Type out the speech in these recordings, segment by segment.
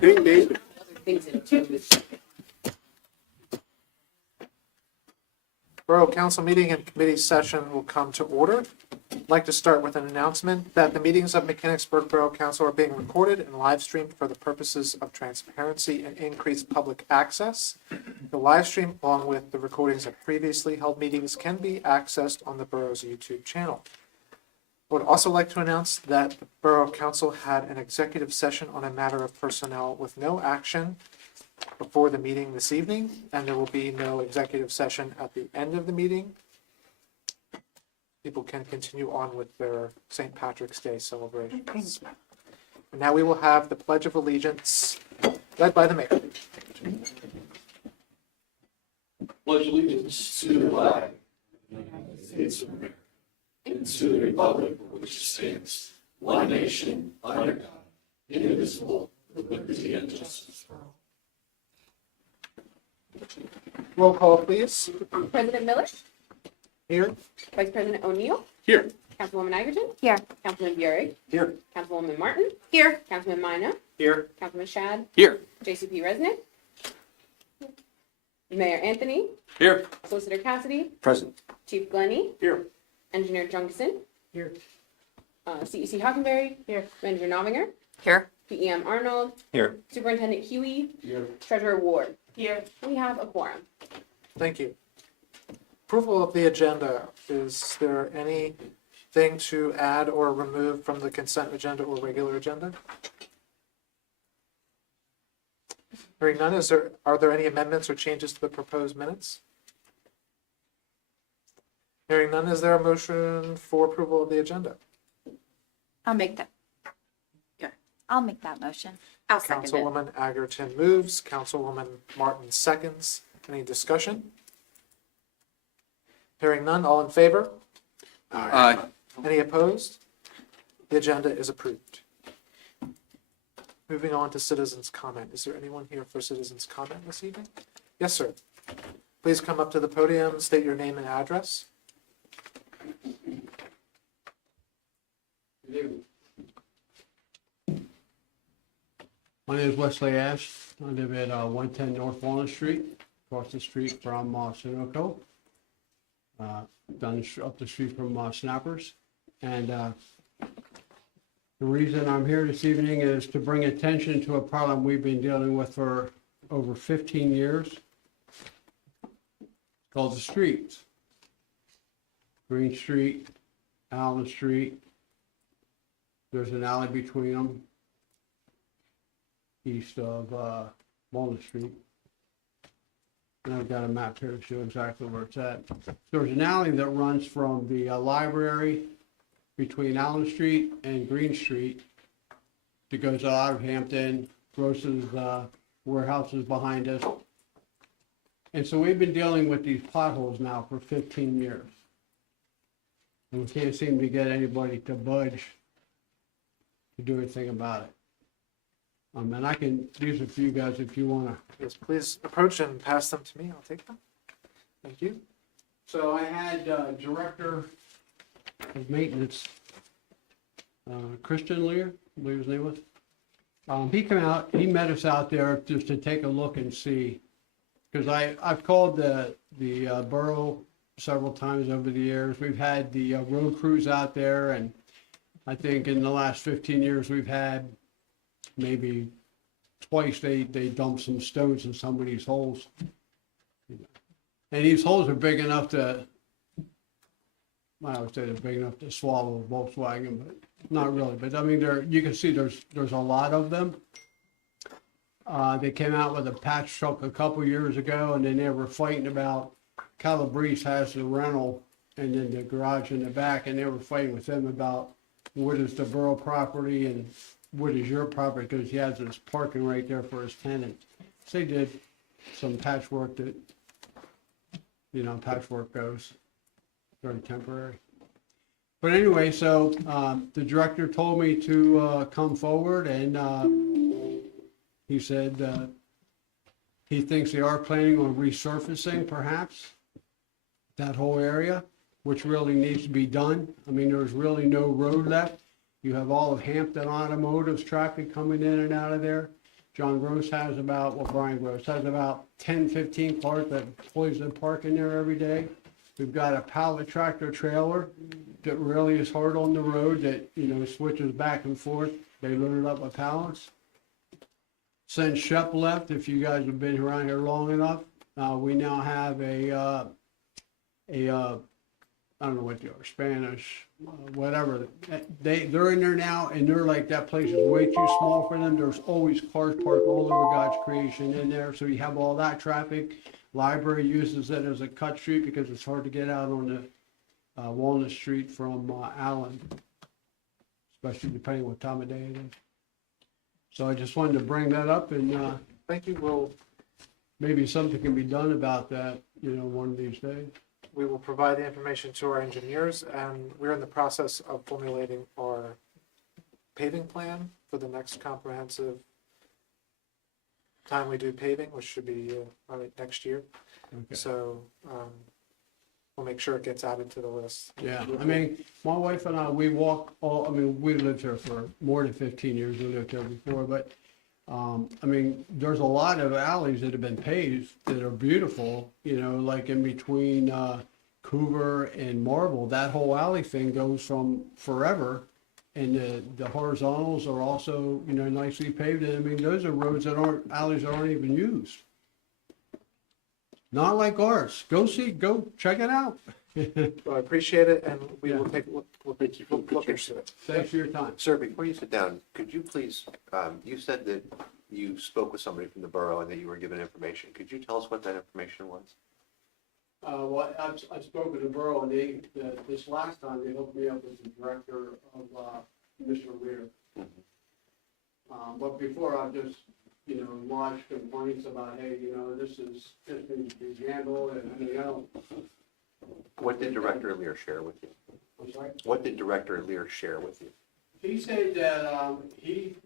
Ding, ding. Things in it. Borough Council meeting and committee session will come to order. I'd like to start with an announcement that the meetings of Mechanicsburg Borough Council are being recorded and live streamed for the purposes of transparency and increased public access. The live stream, along with the recordings of previously held meetings, can be accessed on the borough's YouTube channel. I would also like to announce that the Borough Council had an executive session on a matter of personnel with no action before the meeting this evening, and there will be no executive session at the end of the meeting. People can continue on with their St. Patrick's Day celebrations. And now we will have the Pledge of Allegiance led by the mayor. Pledge allegiance to the flag of the United States of America and to the republic for which it stands, one nation, under God, indivisible, with liberty and justice for all. Roll call, please. President Miller, Here. Vice President O'Neill, Here. Councilwoman Egerton, Here. Councilman Burig, Here. Councilwoman Martin, Here. Councilman Mina, Here. Councilman Shad, Here. JCP Resnick, Mayor Anthony, Here. Solicitor Cassidy, Present. Chief Glennie, Here. Engineer Junkinson, Here. CEC Hockenberry, Here. Manager Novinger, Here. PEM Arnold, Here. Superintendent Huey, Here. Treasurer Ward. Here. We have a quorum. Thank you. Approval of the agenda. Is there anything to add or remove from the consent agenda or regular agenda? Hearing none, are there any amendments or changes to the proposed minutes? Hearing none, is there a motion for approval of the agenda? I'll make that. Good. I'll make that motion. I'll second it. Councilwoman Egerton moves, Councilwoman Martin seconds. Any discussion? Hearing none, all in favor? Aye. Any opposed? The agenda is approved. Moving on to citizens' comment. Is there anyone here for citizens' comment this evening? Yes, sir. Please come up to the podium, state your name and address. My name is Wesley Ash. I live at 110 North Walnut Street, across the street from Sunoco, up the street from Snappers. And the reason I'm here this evening is to bring attention to a problem we've been dealing with for over 15 years, called the streets. Green Street, Allen Street. There's an alley between them, east of Walnut Street. And I've got a map here to show exactly where it's at. There's an alley that runs from the library between Allen Street and Green Street that goes out of Hampton, Gross's warehouses behind us. And so we've been dealing with these potholes now for 15 years. And we can't seem to get anybody to budge to do anything about it. And I can, these are for you guys if you want to. Yes, please approach and pass them to me. I'll take them. Thank you. So I had Director of Maintenance, Christian Lear, I believe his name was. He came out, he met us out there just to take a look and see. Because I've called the borough several times over the years. We've had the road crews out there, and I think in the last 15 years we've had maybe twice they dumped some stones in some of these holes. And these holes are big enough to, I would say they're big enough to swallow a Volkswagen, but not really. But I mean, you can see there's a lot of them. They came out with a patch truck a couple years ago, and then they were fighting about, Calabrese has the rental and then the garage in the back, and they were fighting with them about what is the borough property and what is your property, because he has this parking right there for his tenant. So they did some patchwork that, patchwork goes, very temporary. But anyway, so the director told me to come forward, and he said he thinks they are planning on resurfacing perhaps that whole area, which really needs to be done. I mean, there's really no road left. You have all of Hampton Automotive's traffic coming in and out of there. John Gross has about, well, Brian Gross has about 10, 15 cars that employees that park in there every day. We've got a pallet tractor trailer that really is hard on the road that, switches back and forth. They load it up with pallets. Since Shep left, if you guys have been around here long enough, we now have I don't know what they are, Spanish, whatever. They're in there now, and they're like, that place is way too small for them. There's always cars parked all over God's creation in there, so you have all that traffic. Library uses it as a cut street because it's hard to get out on the Walnut Street from Allen, especially depending what time of day it is. So I just wanted to bring that up, and Thank you. maybe something can be done about that, one of these days. We will provide the information to our engineers, and we're in the process of formulating our paving plan for the next comprehensive time we do paving, which should be next year. Okay. So we'll make sure it gets added to the list. Yeah, I mean, my wife and I, we we lived here for more than 15 years, we lived here before, but, there's a lot of alleys that have been paved that are beautiful, like in between Coover and Marble, that whole alley thing goes from forever, and the horizontals are also, nicely paved, and those are roads alleys that aren't even used. Not like ours. Go check it out. Well, I appreciate it, and we will Yeah. we'll look into it. Thanks for your time. Sir, before you sit down, could you please, you said that you spoke with somebody from the borough and that you were given information. Could you tell us what that information was? Well, I spoke with the borough, and this last time, they hooked me up with the director of, Mr. Lear. But before, I just, lodged complaints about, hey, this needs to be handled, and, What did Director Lear share with you? I'm sorry. What did Director Lear share with you? He said that, he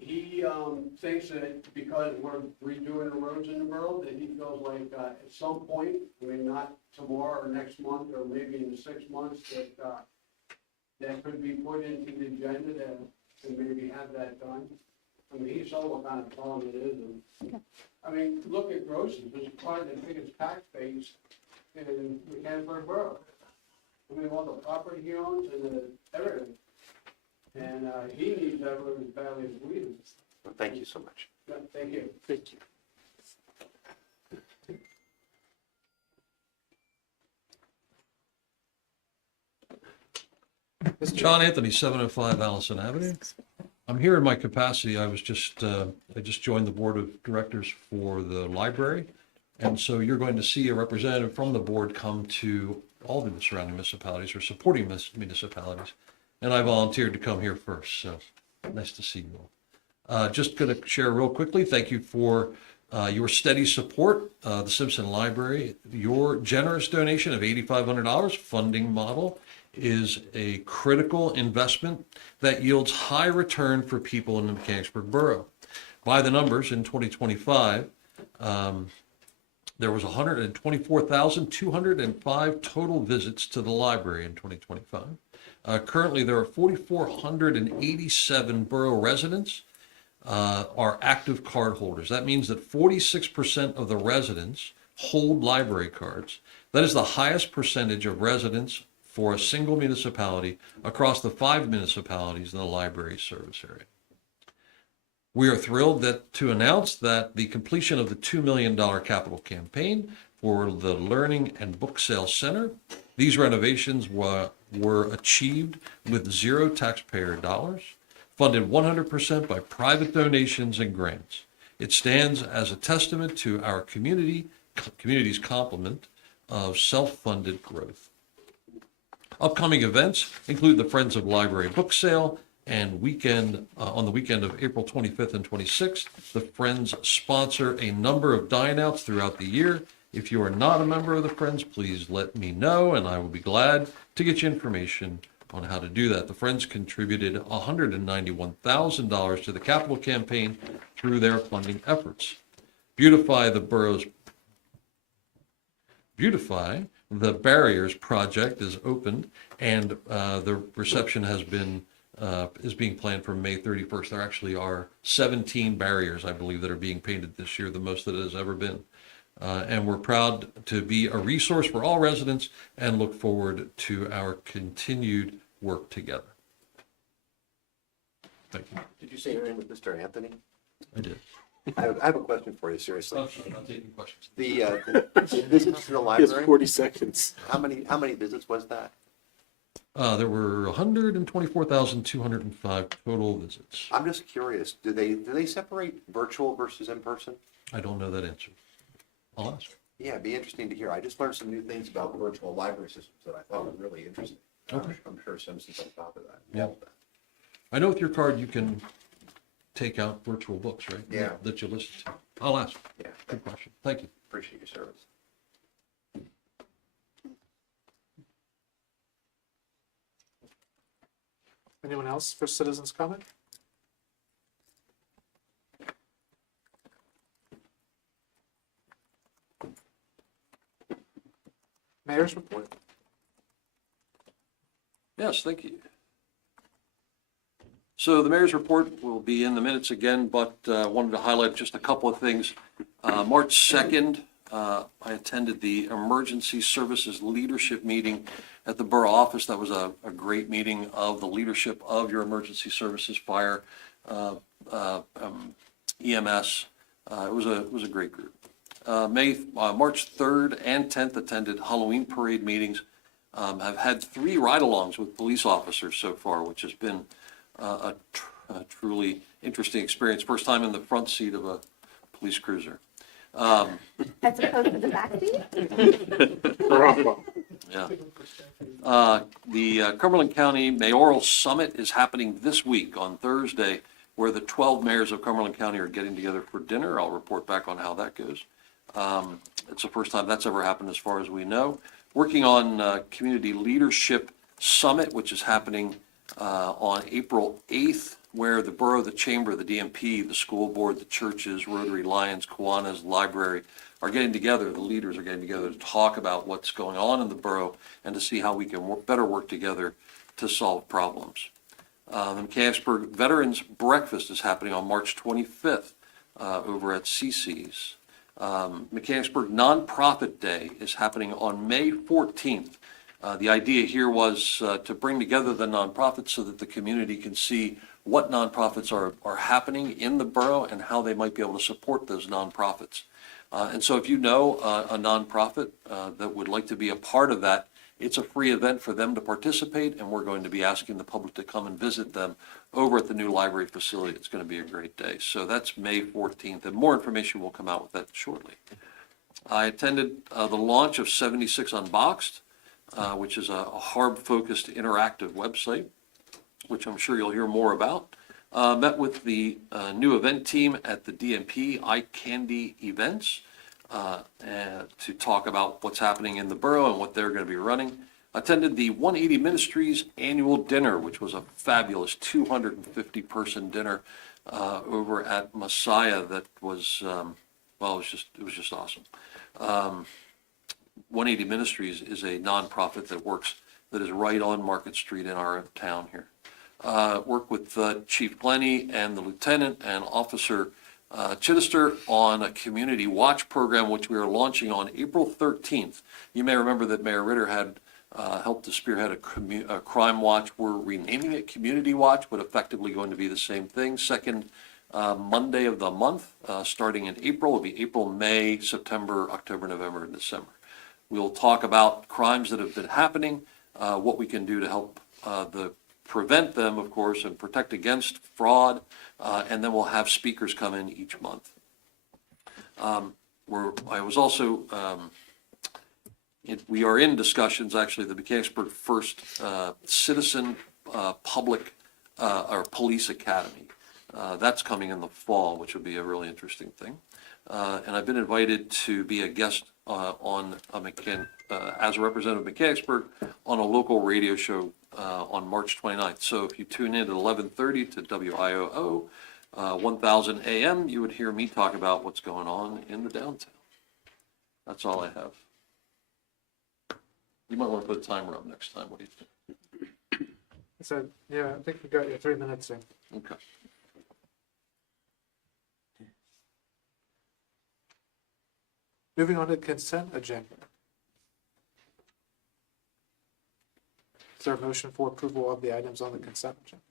thinks that because we're redoing the roads in the borough, that he feels like, at some point, not tomorrow or next month, or maybe in the 6 months, that could be put into the agenda to maybe have that done. He saw what kind of problem it is, and, look at Gross's, it's probably the biggest tax base in Mechanicsburg Borough. All the property he owns and everything. And he needs that road as badly as we do. Well, thank you so much. Yeah, thank you. Thank you. John Anthony, 705 Allison Avenue. I'm here in my capacity. I just joined the board of directors for the library. And so you're going to see a representative from the board come to all the surrounding municipalities or supporting municipalities. And I volunteered to come here first, so nice to see you all. Just going to share real quickly, thank you for your steady support, the Simpson Library. Your generous donation of $8,500 funding model is a critical investment that yields high return for people in the Mechanicsburg Borough. By the numbers, in 2025, there was 124,205 total visits to the library in 2025. Currently, there are 4,487 borough residents are active card holders. That means that 46% of the residents hold library cards. That is the highest percentage of residents for a single municipality across the 5 municipalities in the library service area. We are thrilled to announce that the completion of the $2 million capital campaign for the Learning and Book Sale Center. These renovations were achieved with zero taxpayer dollars, funded 100% by private donations and grants. It stands as a testament to our community's complement of self-funded growth. Upcoming events include the Friends of Library Book Sale and on the weekend of April 25th and 26th. The Friends sponsor a number of dine-outs throughout the year. If you are not a member of the Friends, please let me know, and I will be glad to get you information on how to do that. The Friends contributed $191,000 to the capital campaign through their funding efforts. Beautify the Barriers project is opened, and the reception has been is being planned for May 31st. There actually are 17 barriers, I believe, that are being painted this year, the most that it has ever been. And we're proud to be a resource for all residents and look forward to our continued work together. Thank you. Did you say your name was Mr. Anthony? I did. I have a question for you, seriously. I'm not taking questions. The visits to the He has library, 40 seconds. how many visits was that? There were 124,205 total visits. I'm just curious, do they separate virtual versus in person? I don't know that answer. I'll ask. Yeah, it'd be interesting to hear. I just learned some new things about virtual library systems that I thought were really interesting. Okay. I'm sure Simpson's on top of that. Yeah. I know with your card you can take out virtual books, right? Yeah. That you listen to. I'll ask. Yeah, Good question. Thank you. appreciate your service. Anyone else for citizens' comment? Mayor's report? Yes, thank you. So the mayor's report will be in the minutes again, but wanted to highlight just a couple of things. March 2nd, I attended the Emergency Services Leadership Meeting at the Borough office. That was a great meeting of the leadership of your emergency services, fire, EMS. It was a great group. March 3rd and 10th attended Halloween parade meetings. I've had 3 ride-alongs with police officers so far, which has been a truly interesting experience. First time in the front seat of a police cruiser. As opposed to the backseat? Yeah. The Cumberland County Mayoral Summit is happening this week on Thursday, where the 12 mayors of Cumberland County are getting together for dinner. I'll report back on how that goes. It's the first time that's ever happened as far as we know. Working on Community Leadership Summit, which is happening on April 8th, where the borough, the chamber, the DMP, the school board, the churches, Rotary, Lions, Kiwanis, library are getting together. The leaders are getting together to talk about what's going on in the borough and to see how we can better work together to solve problems. The Mechanicsburg Veterans Breakfast is happening on March 25th over at CC's. Mechanicsburg Nonprofit Day is happening on May 14th. The idea here was to bring together the nonprofits so that the community can see what nonprofits are happening in the borough and how they might be able to support those nonprofits. And so if you know a nonprofit that would like to be a part of that, it's a free event for them to participate, and we're going to be asking the public to come and visit them over at the new library facility. It's going to be a great day. So that's May 14th, and more information will come out with that shortly. I attended the launch of 76 Unboxed, which is a HARB-focused interactive website, which I'm sure you'll hear more about. Met with the new event team at the DMP Eye Candy Events and to talk about what's happening in the borough and what they're going to be running. Attended the 180 Ministries annual dinner, which was a fabulous 250-person dinner over at Messiah. That was well, it was just awesome. 180 Ministries is a nonprofit that is right on Market Street in our town here. Work with Chief Glennie and the Lieutenant and Officer Chittister on a community watch program, which we are launching on April 13th. You may remember that Mayor Ritter had helped to spearhead a crime watch. We're renaming it Community Watch, but effectively going to be the same thing. Second Monday of the month, starting in April. It'll be April, May, September, October, November, and December. We'll talk about crimes that have been happening, what we can do to help prevent them, of course, and protect against fraud, and then we'll have speakers come in each month. We are in discussions, actually, the Mechanicsburg First Citizen Public or Police Academy. That's coming in the fall, which would be a really interesting thing. And I've been invited to be a guest as a representative of Mechanicsburg on a local radio show on March 29th. So if you tune in at 11:30 to WIOO 1000 AM, you would hear me talk about what's going on in the downtown. That's all I have. You might want to put a timer up next time. What do you think? So, yeah, I think you got your 3 minutes in. Okay. Moving on to the consent agenda. Is there a motion for approval of the items on the consent agenda?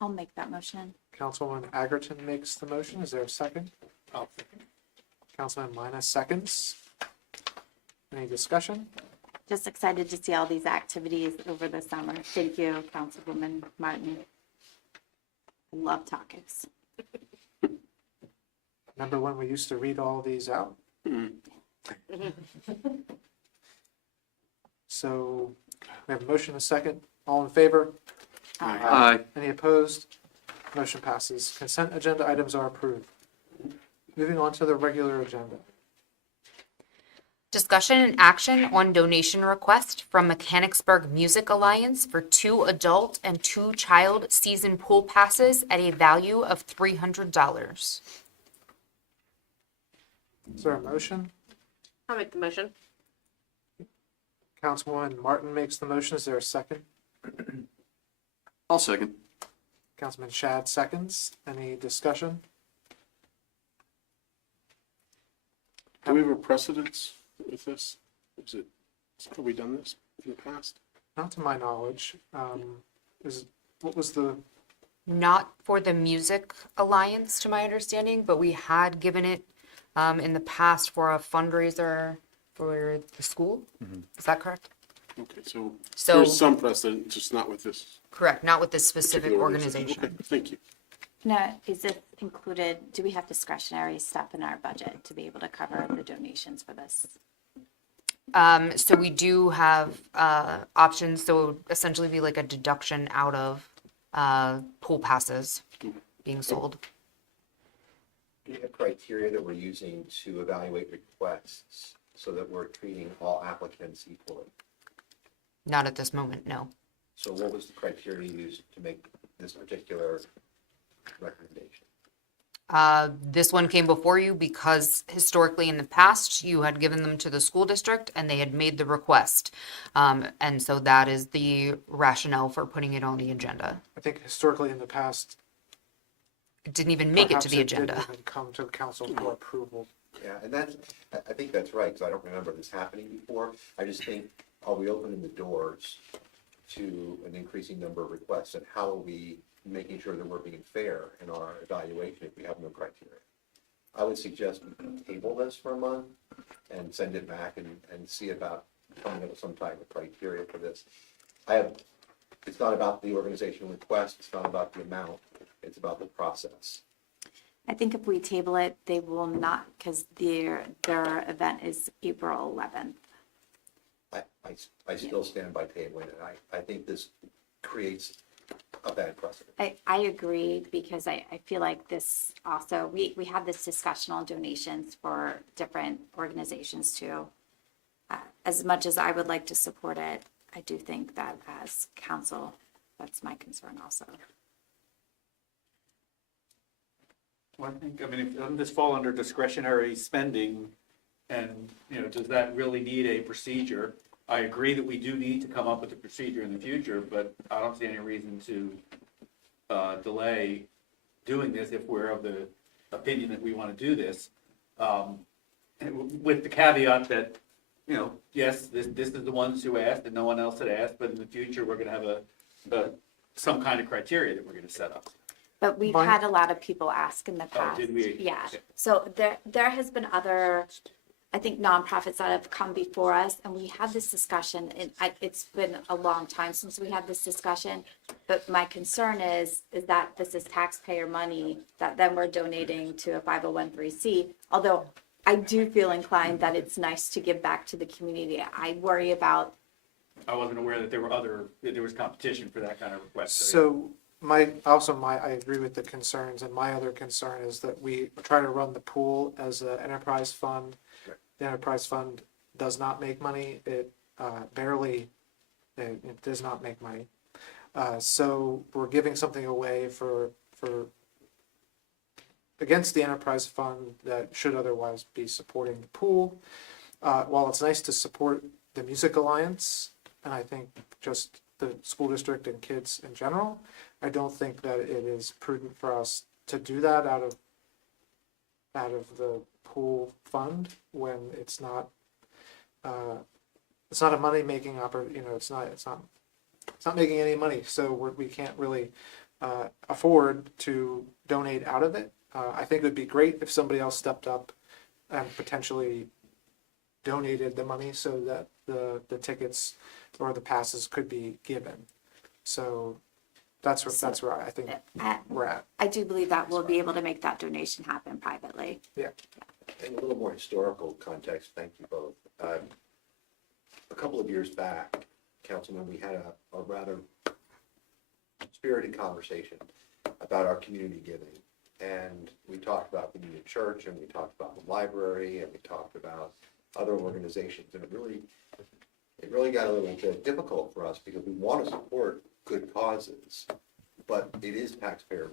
I'll make that motion. Councilwoman Agerton makes the motion. Is there a second? I'll second. Councilman Minus seconds. Any discussion? Just excited to see all these activities over the summer. Thank you, Councilwoman Martin. I love tacos. Remember when we used to read all these out? So we have a motion, a second. All in favor? Aye. Any opposed? Motion passes. Consent agenda items are approved. Moving on to the regular agenda. Discussion and action on donation request from Mechanicsburg Music Alliance for 2 adult and 2 child season pool passes at a value of $300. Is there a motion? I'll make the motion. Councilwoman Martin makes the motion. Is there a second? I'll second. Councilman Shad seconds. Any discussion? Do we have a precedence with this? Have we done this in the past? Not to my knowledge. What was the, Not for the Music Alliance, to my understanding, but we had given it in the past for a fundraiser for the school. Is that correct? Okay, so So- there's some precedent, just not with this Correct, not with this specific particular organization. Okay, thank you. Now, is it included, do we have discretionary stuff in our budget to be able to cover the donations for this? So we do have options, so it would essentially be like a deduction out of pool passes being sold. Do you have criteria that we're using to evaluate requests so that we're treating all applicants equally? Not at this moment, no. So what was the criteria used to make this particular recommendation? This one came before you because historically in the past, you had given them to the school district and they had made the request. And so that is the rationale for putting it on the agenda. I think historically in the past. It didn't even make it to perhaps the didn't agenda. even come to the council for approval. Yeah, and I think that's right, because I don't remember this happening before. I just think, are we opening the doors to an increasing number of requests, and how are we making sure that we're being fair in our evaluation if we have no criteria? I would suggest we table this for a month and send it back and see about coming up with some type of criteria for this. It's not about the organizational request, it's not about the amount, it's about the process. I think if we table it, they will not, because their event is April 11th. I still stand by tabling it. I think this creates a bad precedent. I agree, because I feel like this also, we have this discussion on donations for different organizations too. As much as I would like to support it, I do think that as council, that's my concern also. Well, I mean, doesn't this fall under discretionary spending? And, does that really need a procedure? I agree that we do need to come up with a procedure in the future, but I don't see any reason to delay doing this if we're of the opinion that we want to do this. With the caveat that, yes, this is the ones who asked and no one else had asked, but in the future, we're going to have some kind of criteria that we're going to set up. But we've Fine. had a lot of people ask in the Oh, past. did we? Yeah, Okay. so there has been other, I think, nonprofits that have come before us, and we had this discussion, and it's been a long time since we had this discussion. But my concern is that this is taxpayer money that then we're donating to a 501(c). Although I do feel inclined that it's nice to give back to the community. I worry about, I wasn't aware that there was competition for that kind of request. So I agree with the concerns, and my other concern is that we try to run the pool as an enterprise fund. The enterprise fund does not make money. It does not make money. So we're giving something away for against the enterprise fund that should otherwise be supporting the pool. While it's nice to support the Music Alliance, and I think just the school district and kids in general. I don't think that it is prudent for us to do that out of the pool fund when it's not a money-making it's not making any money, so we can't really afford to donate out of it. I think it would be great if somebody else stepped up and potentially donated the money so that the tickets or the passes could be given. So that's where I think we're at. I do believe that we'll be able to make that donation happen privately. In a little more historical context, thank you both. A couple of years back, Councilman, we had a rather spirited conversation about our community giving. And we talked about the Union Church, and we talked about the library, and we talked about other organizations. And it really got a little bit difficult for us because we want to support good causes, but it is taxpayer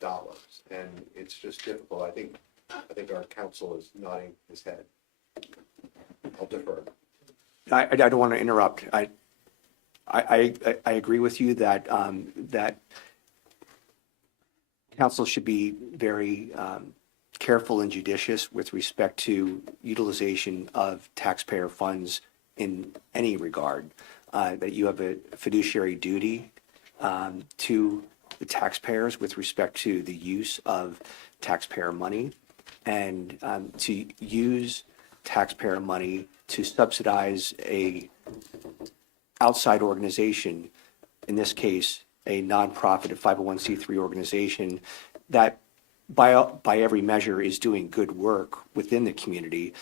dollars, and it's just difficult. I think our council is nodding his head. I'll defer. I don't want to interrupt. I agree with you that that council should be very careful and judicious with respect to utilization of taxpayer funds in any regard. That you have a fiduciary duty to the taxpayers with respect to the use of taxpayer money, and to use taxpayer money to subsidize a outside organization, in this case, a nonprofit, a 501c3 organization that by every measure is doing good work within the community,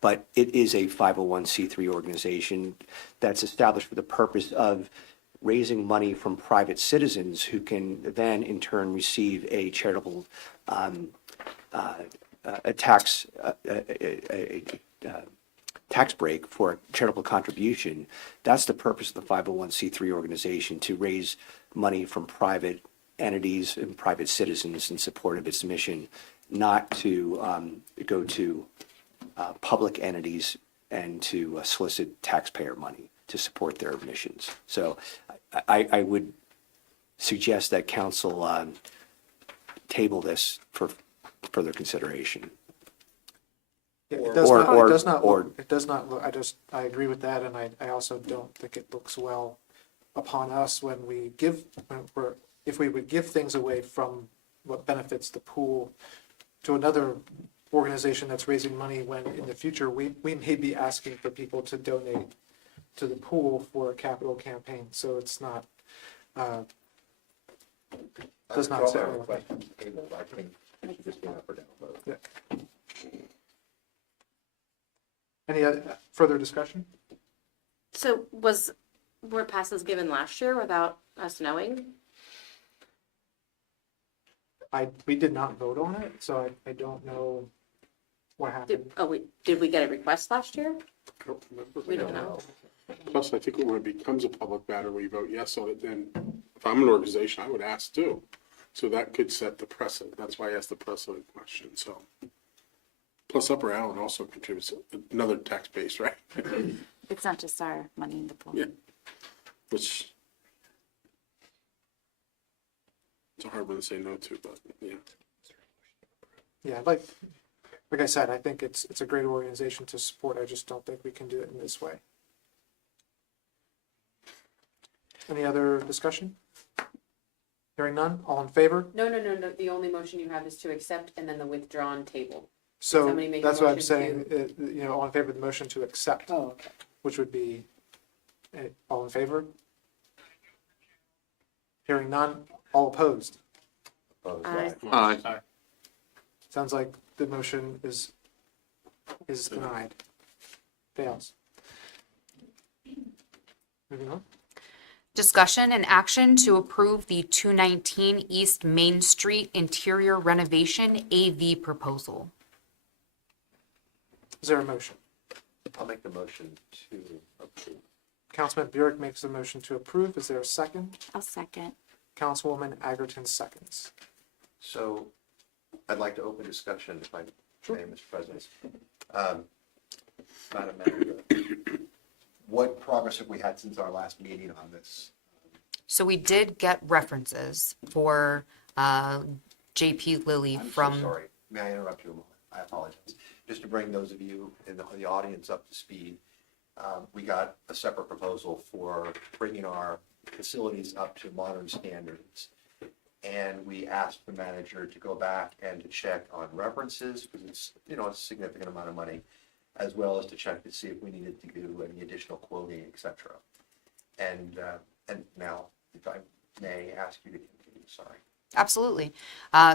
but it is a 501c3 organization that's established for the purpose of raising money from private citizens who can then in turn receive a charitable tax break for a charitable contribution. That's the purpose of the 501c3 organization, to raise money from private entities and private citizens in support of its mission, not to go to public entities and to solicit taxpayer money to support their missions. So I would suggest that council table this for further consideration. Yeah, Or- it does not, or- it does not, or- look- it does not look, I agree with that, and I also don't think it looks well upon us when if we would give things away from what benefits the pool to another organization that's raising money, when in the future, we may be asking for people to donate to the pool for a capital campaign, so it's not, does not I'll say. call my request on the table. I think it should just be an up or down vote. Any other further discussion? So were passes given last year without us knowing? We did not vote on it, so I don't know what happened. Did we get a request last year? I don't remember. We don't know. Plus, I think when it becomes a public matter, we vote yes on it, then if I'm an organization, I would ask too. So that could set the precedent. That's why I asked the precedent question, so. Plus Upper Allen also contributes another tax base, right? It's not just our money in the pool. Yeah. Which it's a hard one to say no to, but yeah. Yeah, like I said, I think it's a great organization to support. I just don't think we can do it in this way. Any other discussion? Hearing none, all in favor? No. The only motion you have is to accept and then the withdrawn table. So Somebody make a that's what I'm motion saying, all in favor of the motion to accept, Oh, okay. which would be, all in favor? Hearing none, all opposed? Opposed, Aye. Aye. Sounds like the motion is denied. Fails. Moving on. Discussion and action to approve the 219 East Main Street interior renovation AV proposal. Is there a motion? I'll make the motion to approve. Councilman Burek makes the motion to approve. Is there a second? I'll second. Councilwoman Agerton seconds. So I'd like to open discussion, if I may, Mr. President. Madam Manager, what progress have we had since our last meeting on this So we did get references for JP Lilly I'm so from. sorry. May I interrupt you a moment? I apologize. Just to bring those of you in the audience up to speed, we got a separate proposal for bringing our facilities up to modern standards. And we asked the manager to go back and to check on references, because it's, a significant amount of money, as well as to check to see if we needed to do any additional quoting, et cetera. And now, if I may ask you to continue, sorry. Absolutely.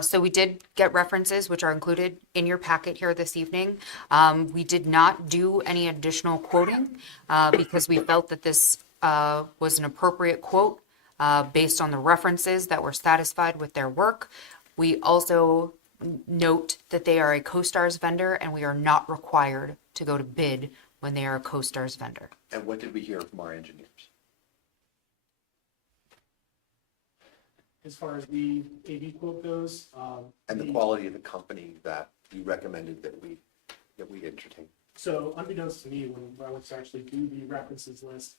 So we did get references, which are included in your packet here this evening. We did not do any additional quoting because we felt that this was an appropriate quote based on the references that were satisfied with their work. We also note that they are a CoStars vendor, and we are not required to go to bid when they are a CoStars vendor. And what did we hear from our engineers? As far as the AV quote goes. And the quality of the company that you recommended that we entertain? So unbeknownst to me, when I went to actually do the references list,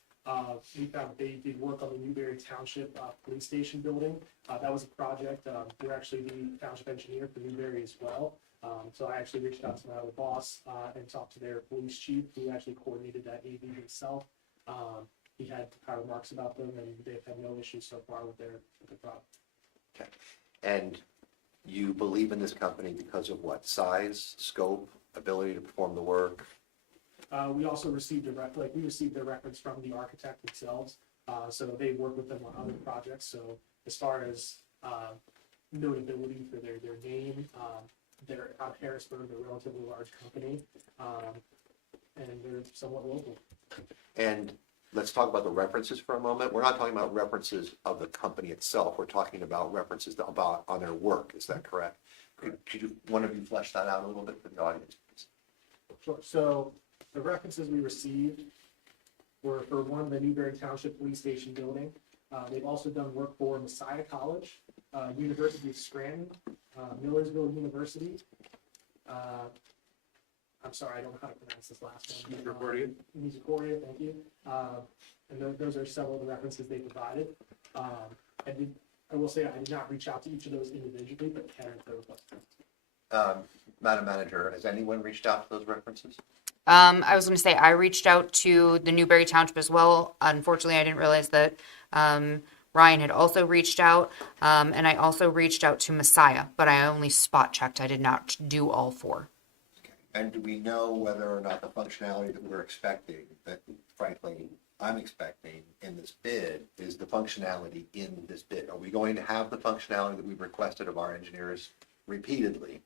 we found they did work on the Newberry Township Police Station building. That was a project. They're actually the township engineer for Newberry as well. So I actually reached out to my other boss and talked to their police chief, who actually coordinated that AV himself. He had high remarks about them, and they've had no issues so far with their product. Okay. And you believe in this company because of what? Size, scope, ability to perform the work? We also received we received their reference from the architect themselves. So they work with them on other projects. So as far as notability for their name, they're out of Harrisburg, they're a relatively large company, and they're somewhat local. And let's talk about the references for a moment. We're not talking about references of the company itself. We're talking about references about on their work. Is that correct? Could you, one of you flesh that out a little bit for the audience, please? Sure. So the references we received were for one, the Newberry Township Police Station building. They've also done work for Messiah College, University of Scranton, Millersville University. I'm sorry, I don't know how to pronounce this last one. Misericordia, thank you. And those are several of the references they provided. I will say I did not reach out to each of those individually, but can if there was. Madam Manager, has anyone reached out to those references? I was going to say I reached out to the Newberry Township as well. Unfortunately, I didn't realize that Ryan had also reached out, and I also reached out to Messiah, but I only spot checked. I did not do all four. And do we know whether or not the functionality that we're expecting, that frankly I'm expecting in this bid, is the functionality in this bid? Are we going to have the functionality that we've requested of our engineers repeatedly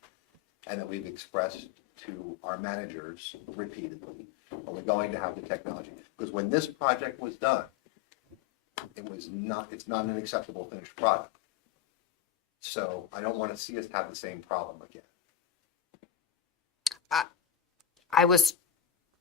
and that we've expressed to our managers repeatedly? Are we going to have the technology? Because when this project was done, it's not an acceptable finished product. So I don't want to see us have the same problem again. I was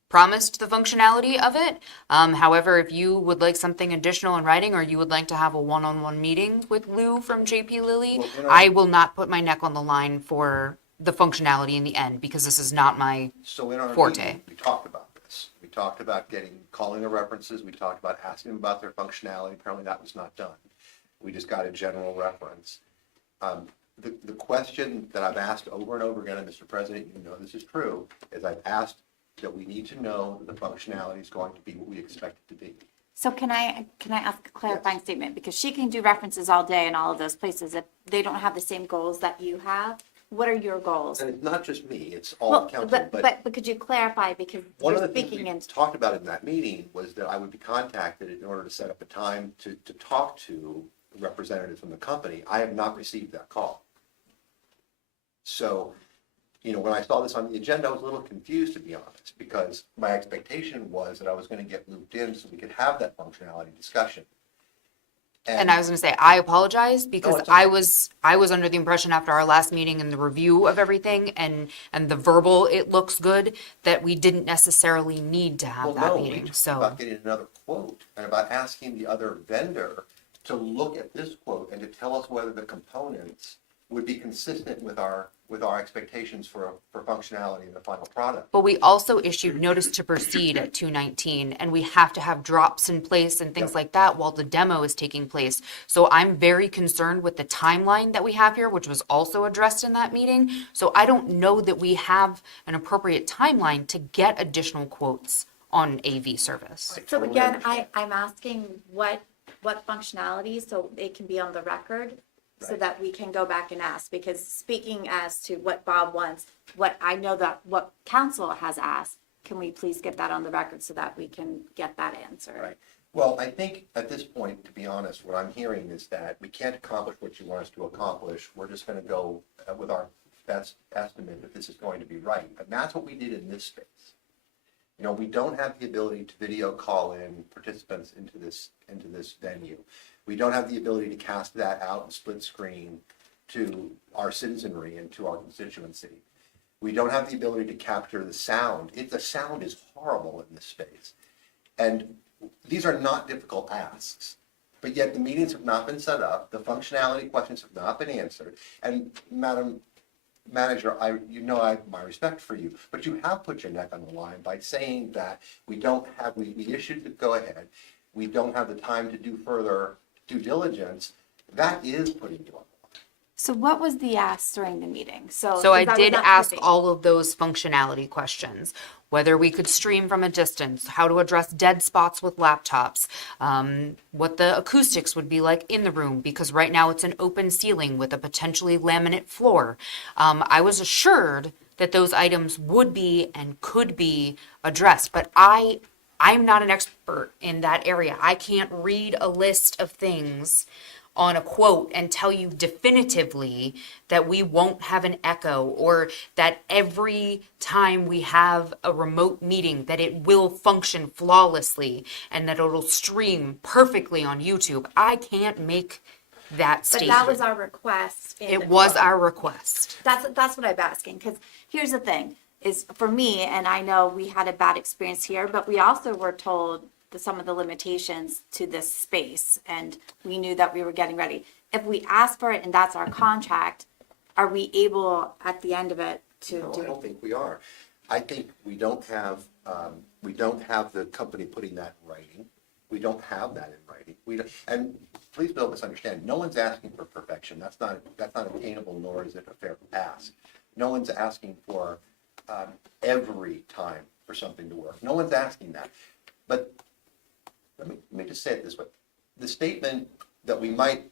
promised the functionality of it. However, if you would like something additional in writing, or you would like to have a one-on-one meeting with Lou from JP Lilly, Well, I will not put my neck on the line for the functionality in the end, because this is not my So in our forte. meeting, we talked about this. We talked about calling the references. We talked about asking them about their functionality. Apparently that was not done. We just got a general reference. The question that I've asked over and over again, and Mr. President, you know this is true, is I've asked that we need to know that the functionality is going to be what we expect it to be. So can I ask a clarifying statement? Because she can do references all day in all of those places. If they don't have the same goals that you have, what are your goals? And it's not just me, it's all Well, council, but could you clarify, because one of you're the things speaking we in, talked about in that meeting was that I would be contacted in order to set up a time to talk to representatives from the company. I have not received that call. So, when I saw this on the agenda, I was a little confused, to be honest, because my expectation was that I was going to get looped in so we could have that functionality discussion. And I was going to say, I apologize, because it's okay. I was under the impression after our last meeting and the review of everything and the verbal, it looks good, that we didn't necessarily need to have that We meeting. talked So about getting another quote and about asking the other vendor to look at this quote and to tell us whether the components would be consistent with our with our expectations for functionality in the final product. But we also issued notice to proceed at 219, and we have to have drops in place and things Yep. like that while the demo is taking place. So I'm very concerned with the timeline that we have here, which was also addressed in that meeting. So I don't know that we have an appropriate timeline to get additional quotes on AV service. I So totally again, understand. I'm asking what functionality, so it can be on the record, so Right. that we can go back and ask, because speaking as to what Bob wants, what I know that what council has asked, can we please get that on the record so that we can get that answer? Right. Well, I think at this point, to be honest, what I'm hearing is that we can't accomplish what you want us to accomplish. We're just gonna go with our best estimate that this is going to be right. And that's what we did in this space. You know, we don't have the ability to video call in participants into this venue. We don't have the ability to cast that out and split screen to our citizenry and to our constituency. We don't have the ability to capture the sound. The sound is horrible in this space. And these are not difficult asks, but yet the meetings have not been set up, the functionality questions have not been answered. And Madam Manager, you know I have my respect for you, but you have put your neck on the line by saying that we issued the go-ahead, we don't have the time to do further due diligence. That is putting you on the line. So what was the ask during the meeting? So I 'cause was did not ask privy. all of those functionality questions, whether we could stream from a distance, how to address dead spots with laptops, what the acoustics would be like in the room, because right now it's an open ceiling with a potentially laminate floor. I was assured that those items would be and could be addressed, but I'm not an expert in that area. I can't read a list of things on a quote and tell you definitively that we won't have an echo, or that every time we have a remote meeting that it will function flawlessly and that it'll stream perfectly on YouTube. I can't make that But statement. that was our request. It was our request. That's what I'm asking, because here's the thing, is for me, and I know we had a bad experience here, but we also were told some of the limitations to this space, and we knew that we were getting ready. If we ask for it and that's our contract, are we able at the end of it to No, do I it? don't think we are. I think we don't have the company putting that in writing. We don't have that in writing. And please don't misunderstand, no one's asking for perfection. That's not attainable, nor is it a fair ask. No one's asking for every time for something to work. No one's asking that. But let me just say it this way. The statement that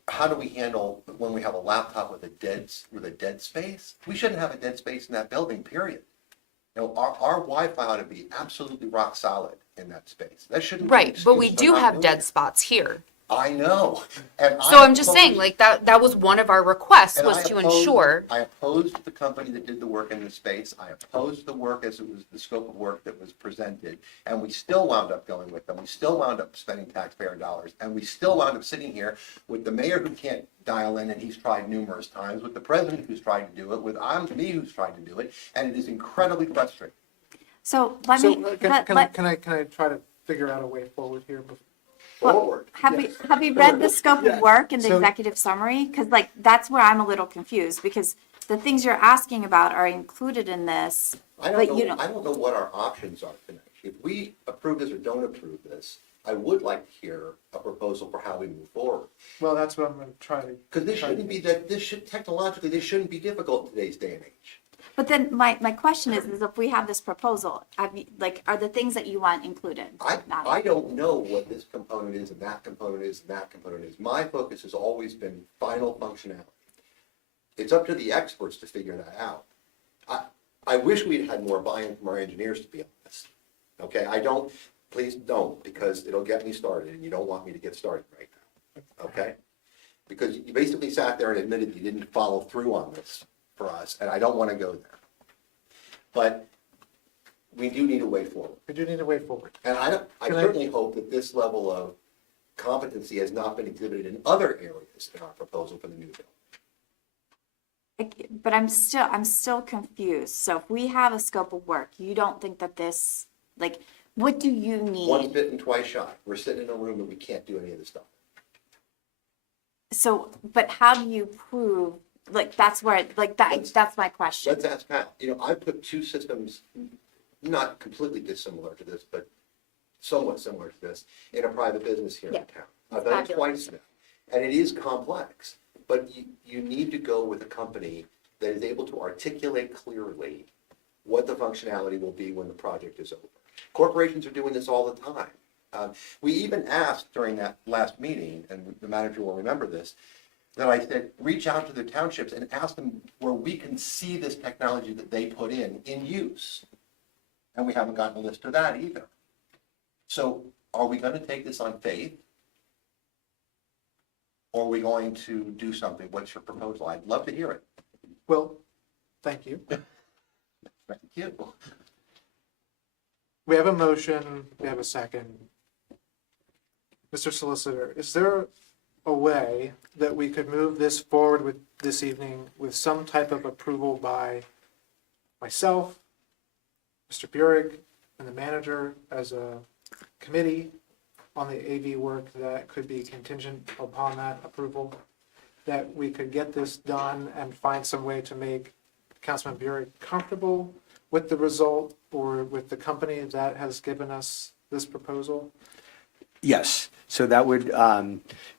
how do we handle when we have a laptop with a dead space? We shouldn't have a dead space in that building, period. You know, our Wi-Fi ought to be absolutely rock solid in that space. That shouldn't be an Right, but we excuse for do not have doing dead it. spots here. I know. And So I'm just saying, like, that was one of our requests, And was I to opposed- ensure. I opposed the company that did the work in the space. I opposed the work as it was the scope of work that was presented. And we still wound up going with them. We still wound up spending taxpayer dollars. And we still wound up sitting here with the mayor who can't dial in, and he's tried numerous times, with the president who's tried to do it, with me who's tried to do it. And it is incredibly frustrating. So let So me, can let- I try to figure out a way forward here? Forward. have you read the scope of work in the So- executive summary? Because like, that's where I'm a little confused, because the things you're asking about are included in this, I but don't you know, don't. I don't know what our options are tonight. If we approve this or don't approve this, I would like to hear a proposal for how we move forward. Well, that's what I'm going to try to. Because technologically, this shouldn't be difficult in today's day and age. But then my question is if we have this proposal, are the things that you want included? Not- I don't know what this component is and that component is and that component is. My focus has always been final functionality. It's up to the experts to figure that out. I wish we'd had more buy-in from our engineers, to be honest. Okay, please don't, because it'll get me started, and you don't want me to get started right now, okay? Because you basically sat there and admitted you didn't follow through on this for us, and I don't want to go there. But we do need a way forward. We do need a way forward. And I Can I- certainly hope that this level of competency has not been exhibited in other areas in our proposal for the new bill. But I'm still confused. So if we have a scope of work, you don't think that this, what do you Once need? bitten, twice shy. We're sitting in a room and we can't do any of this stuff. So, but how do you prove like, that's where, like, that's my question. Let's ask Pat. You know, I put two systems, not completely dissimilar to this, but somewhat similar to this, in a private business here in Yeah. town. I've done it Fabulous. twice now, and it is complex. But you need to go with a company that is able to articulate clearly what the functionality will be when the project is over. Corporations are doing this all the time. We even asked during that last meeting, and the manager will remember this, that I said, reach out to the townships and ask them where we can see this technology that they put in use. And we haven't gotten a list of that either. So are we going to take this on faith? Or are we going to do something? What's your proposal? I'd love to hear it. Well, thank you. Thank you. We have a motion, we have a second. Mr. Solicitor, is there a way that we could move this forward with this evening with some type of approval by myself, Mr. Burek, and the manager as a committee on the AV work that could be contingent upon that approval? That we could get this done and find some way to make Councilman Burek comfortable with the result or with the company that has given us this proposal? Yes, so that would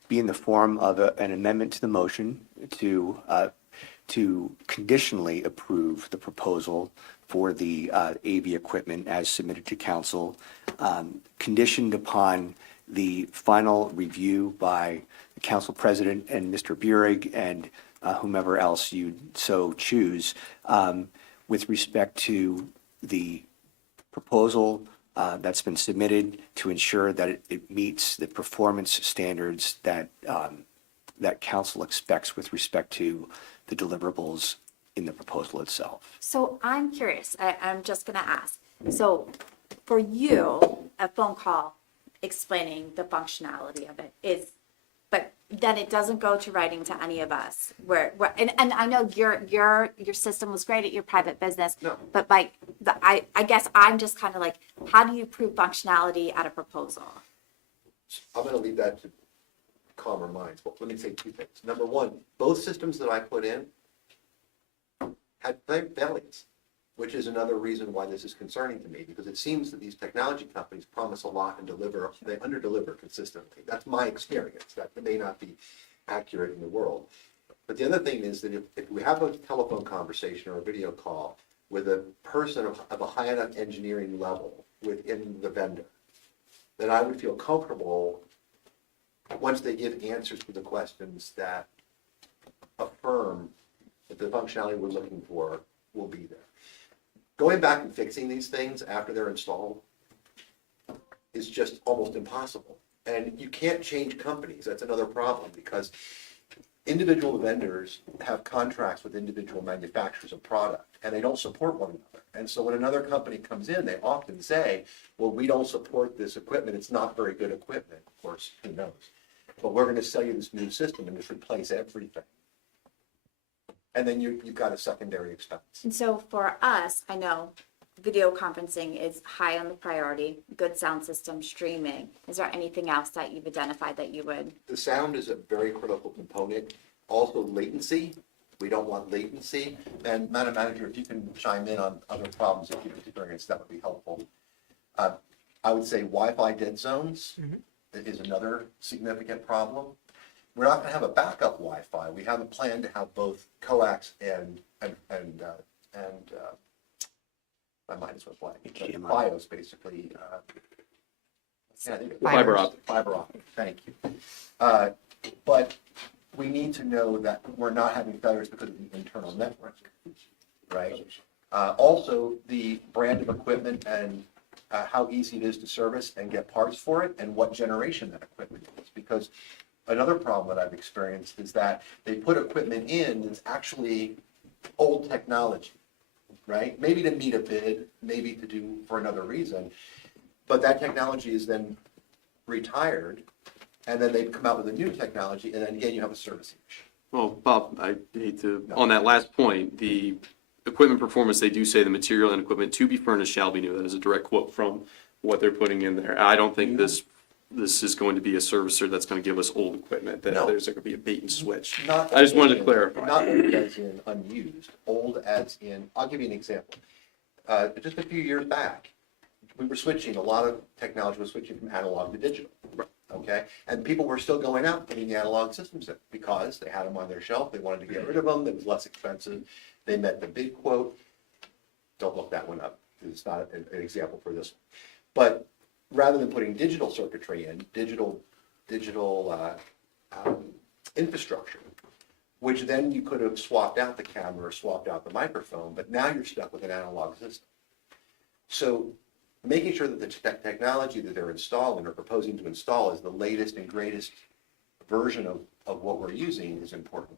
be in the form of an amendment to the motion to conditionally approve the proposal for the AV equipment as submitted to council, conditioned upon the final review by the council president and Mr. Burek and whomever else you so choose with respect to the proposal that's been submitted to ensure that it meets the performance standards that that council expects with respect to the deliverables in the proposal itself. So I'm curious, I'm just gonna ask, so for you, a phone call explaining the functionality of it is, but then it doesn't go to writing to any of us, and I know your system was great at your private business. No. But I guess I'm just kind of like, how do you prove functionality at a proposal? I'm going to leave that to calmer minds. But let me say two things. Number one, both systems that I put in had failings, which is another reason why this is concerning to me, because it seems that these technology companies promise a lot and they under-deliver consistently. That's my experience. That may not be accurate in the world. But the other thing is that if we have a telephone conversation or a video call with a person of a high enough engineering level within the vendor, then I would feel comfortable once they give answers to the questions that affirm that the functionality we're looking for will be there. Going back and fixing these things after they're installed is just almost impossible. And you can't change companies. That's another problem, because individual vendors have contracts with individual manufacturers of product, and they don't support one another. And so when another company comes in, they often say, well, we don't support this equipment. It's not very good equipment. Of course, who knows? But we're going to sell you this new system and just replace everything. And then you've got a secondary expense. And so for us, I know video conferencing is high on the priority, good sound system, streaming. Is there anything else that you've identified that you would? The sound is a very critical component. Also latency. We don't want latency. And Madam Manager, if you can chime in on other problems that you've experienced, that would be helpful. I would say Wi-Fi dead zones is another significant problem. We're not going to have a backup Wi-Fi. We have a plan to have both coax and my mind is what's blank. BIOS basically. Yeah, I think it's Fiber optic. Fiber optic. Thank you. But we need to know that we're not having failures because of the internal network, right? Also, the brand of equipment and how easy it is to service and get parts for it, and what generation that equipment is. Because another problem that I've experienced is that they put equipment in that's actually old technology, right? Maybe to meet a bid, maybe to do for another reason, but that technology is then retired, and then they come out with a new technology, and then again, you have a servicing issue. Well, Bob, I hate to, on that last point, the equipment performance, they do say the material and equipment to be furnished shall be new. That is a direct quote from what they're putting in there. I don't think this this is going to be a servicer that's going to give us old equipment, that No. there's going to be a bait and switch. Not I just wanted to old clarify. Not old as in unused, old as in, I'll give you an example. Just a few years back, we were switching, a lot of technology was switching from analog to digital. Okay, and people were still going out and putting the analog systems in because they had them on their shelf, they wanted to get rid of them, it was less expensive, they met the bid quote. Don't look that one up, it's not an example for this one. But rather than putting digital circuitry in, digital infrastructure, which then you could have swapped out the camera or swapped out the microphone, but now you're stuck with an analog system. So making sure that the technology that they're installing or proposing to install is the latest and greatest version of what we're using is important.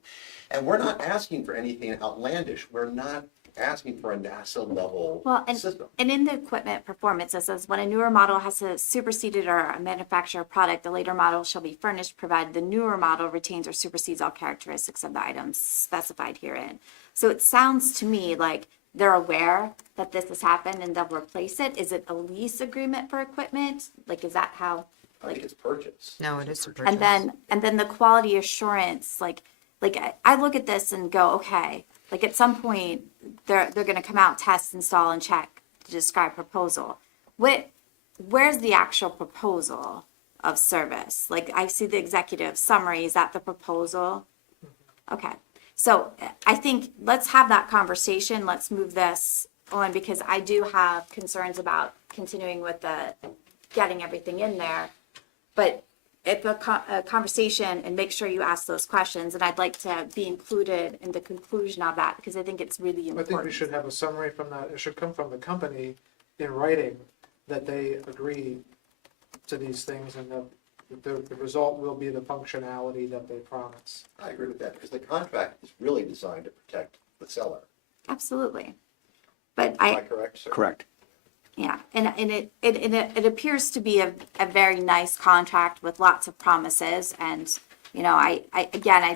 And we're not asking for anything outlandish. We're not asking for a NASA level system. And in the equipment performance, it says when a newer model has a superseded or a manufacturer product, the later model shall be furnished provided the newer model retains or supersedes all characteristics of the items specified herein. So it sounds to me like they're aware that this has happened and they'll replace it. Is it a lease agreement for equipment? Like, is that how? I think it's purchase. No, it is. And then the quality assurance, like I look at this and go, okay, like at some point they're going to come out, test, install, and check to describe proposal. Where's the actual proposal of service? Like I see the executive summary. Is that the proposal? Okay. So I think let's have that conversation. Let's move this on because I do have concerns about continuing with the getting everything in there. But if a conversation and make sure you ask those questions, and I'd like to be included in the conclusion of that because I think it's really I important. think we should have a summary from that. It should come from the company in writing that they agree to these things and the result will be the functionality that they promise. I agree with that because the contract is really designed to protect the seller. Absolutely. But Am I correct, sir? Correct. yeah, and it appears to be a very nice contract with lots of promises. And, you know, I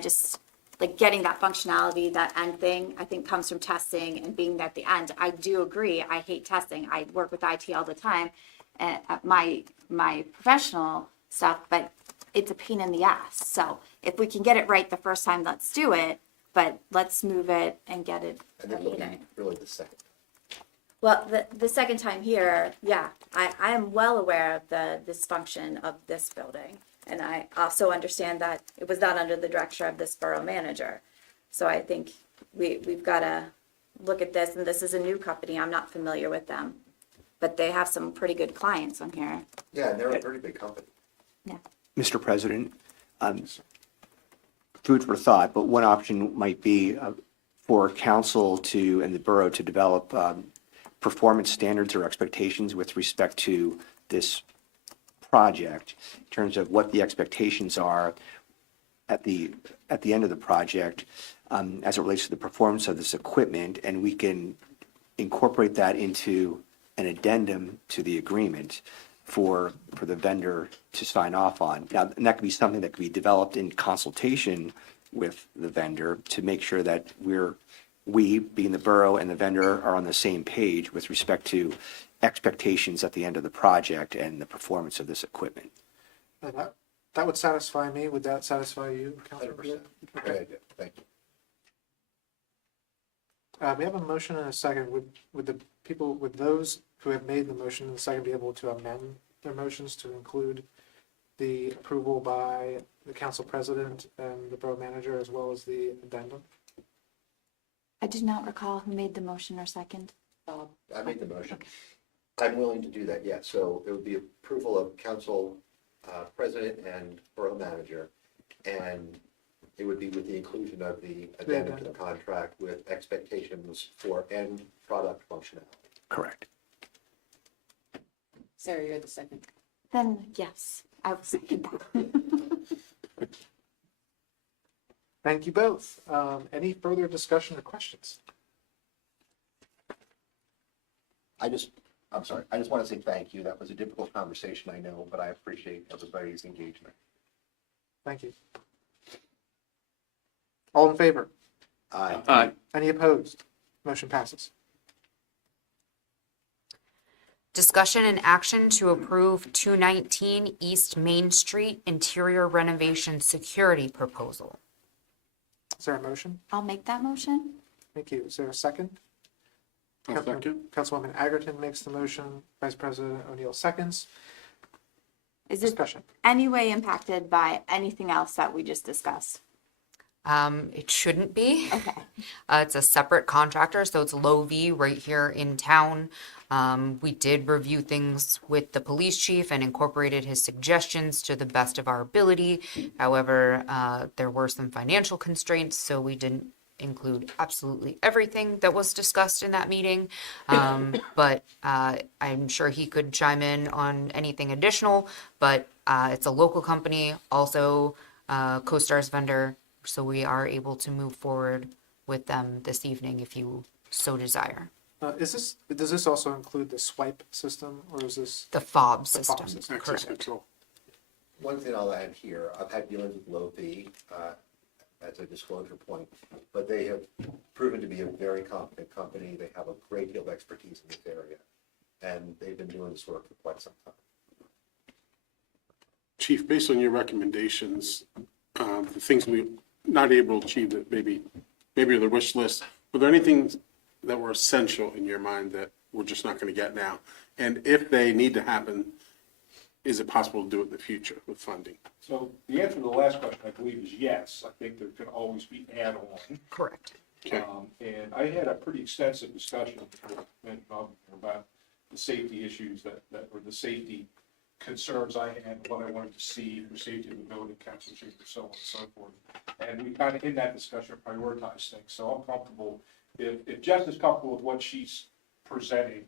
just like getting that functionality, that end thing, I think comes from testing and being at the end. I do agree. I hate testing. I work with IT all the time at my professional stuff, but it's a pain in the ass. So if we can get it right the first time, let's do it, but let's move it and get it. And this will be really the second. Well, the second time here, yeah, I am well aware of the dysfunction of this building. And I also understand that it was not under the direction of this borough manager. So I think we've got to look at this, and this is a new company. I'm not familiar with them, but they have some pretty good clients on here. Yeah, and they're a very big company. Yeah. Mr. President, food for thought, but one option might be for council to, and the borough to develop performance standards or expectations with respect to this project in terms of what the expectations are at the end of the project as it relates to the performance of this equipment, and we can incorporate that into an addendum to the agreement for the vendor to sign off on. Now, and that could be something that could be developed in consultation with the vendor to make sure that we, being the borough and the vendor, are on the same page with respect to expectations at the end of the project and the performance of this equipment. That would satisfy me. Would that satisfy you, Councilor? 100%. Good? Good Okay. idea. Thank you. We have a motion and a second. Would those who have made the motion and the second be able to amend their motions to include the approval by the council president and the borough manager as well as the addendum? I did not recall who made the motion or second. I made the motion. I'm willing to do that, yes. So it would be approval of council president and borough manager. And it would be with the inclusion of the addendum to the contract with expectations for end product functionality. Correct. Sarah, you're the second. Then yes, I will second that. Thank you both. Any further discussion or questions? I'm sorry, I just want to say thank you. That was a difficult conversation, I know, but I appreciate everybody's engagement. Thank you. All in favor? Aye. Any opposed? Motion passes. Discussion and action to approve 219 East Main Street interior renovation security proposal. Is there a motion? I'll make that motion. Thank you. Is there a second? I'll second. Councilwoman Agerton makes the motion. Vice President O'Neill seconds. Is it Discussion. any way impacted by anything else that we just discussed? It shouldn't be. Okay. It's a separate contractor, so it's Low V right here in town. We did review things with the police chief and incorporated his suggestions to the best of our ability. However, there were some financial constraints, so we didn't include absolutely everything that was discussed in that meeting. But I'm sure he could chime in on anything additional, but it's a local company, also CoStar's vendor, so we are able to move forward with them this evening if you so desire. Does this also include the swipe system, or is this? The fob The system, fob system. Access correct. control. One thing I'll add here, I've had dealings with Low V, as a disclosure point, but they have proven to be a very competent company. They have a great deal of expertise in this area, and they've been doing this work for quite some time. Chief, based on your recommendations, the things we not able to achieve that maybe are the wish list, were there anything that were essential in your mind that we're just not going to get now? And if they need to happen, is it possible to do it in the future with funding? So the answer to the last question, I believe, is yes. I think there can always be add-on. Correct. Okay. And I had a pretty extensive discussion with about the safety issues that were the safety concerns I had, what I wanted to see for safety of the building, council chamber, so on and so forth. And we kind of, in that discussion, prioritized things. So I'm comfortable, if Jess is comfortable with what she's presenting,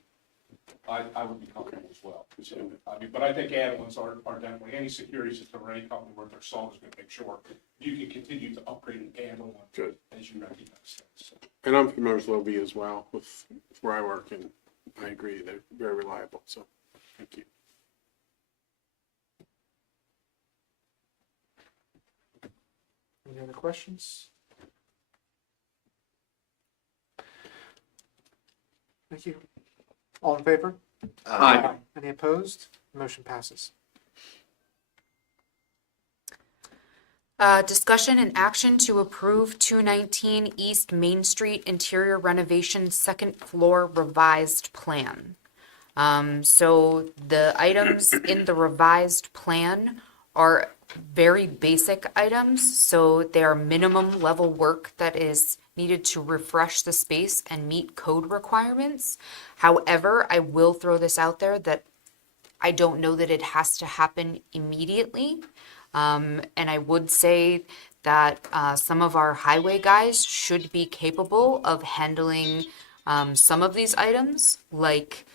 I would be comfortable as well. So, I mean, but I think add-ons are definitely, any security system or any company worth their salt is going to make sure you can continue to upgrade and add on Good. as you recognize things. So. And I'm familiar with Low V as well, with where I work, and I agree, they're very reliable, so, thank you. Any other questions? Thank you. All in favor? Aye. Any opposed? Motion passes. Discussion and action to approve 219 East Main Street interior renovation second floor revised plan. So the items in the revised plan are very basic items, so they are minimum level work that is needed to refresh the space and meet code requirements. However, I will throw this out there that I don't know that it has to happen immediately. And I would say that some of our highway guys should be capable of handling some of these items, like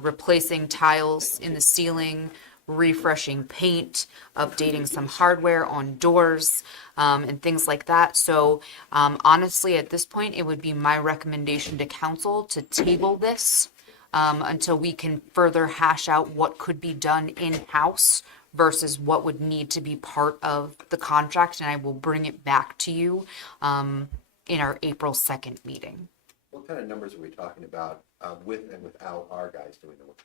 replacing tiles in the ceiling, refreshing paint, updating some hardware on doors, and things like that. So honestly, at this point, it would be my recommendation to council to table this until we can further hash out what could be done in-house versus what would need to be part of the contract, and I will bring it back to you in our April 2nd meeting. What kind of numbers are we talking about with and without our guys doing the work?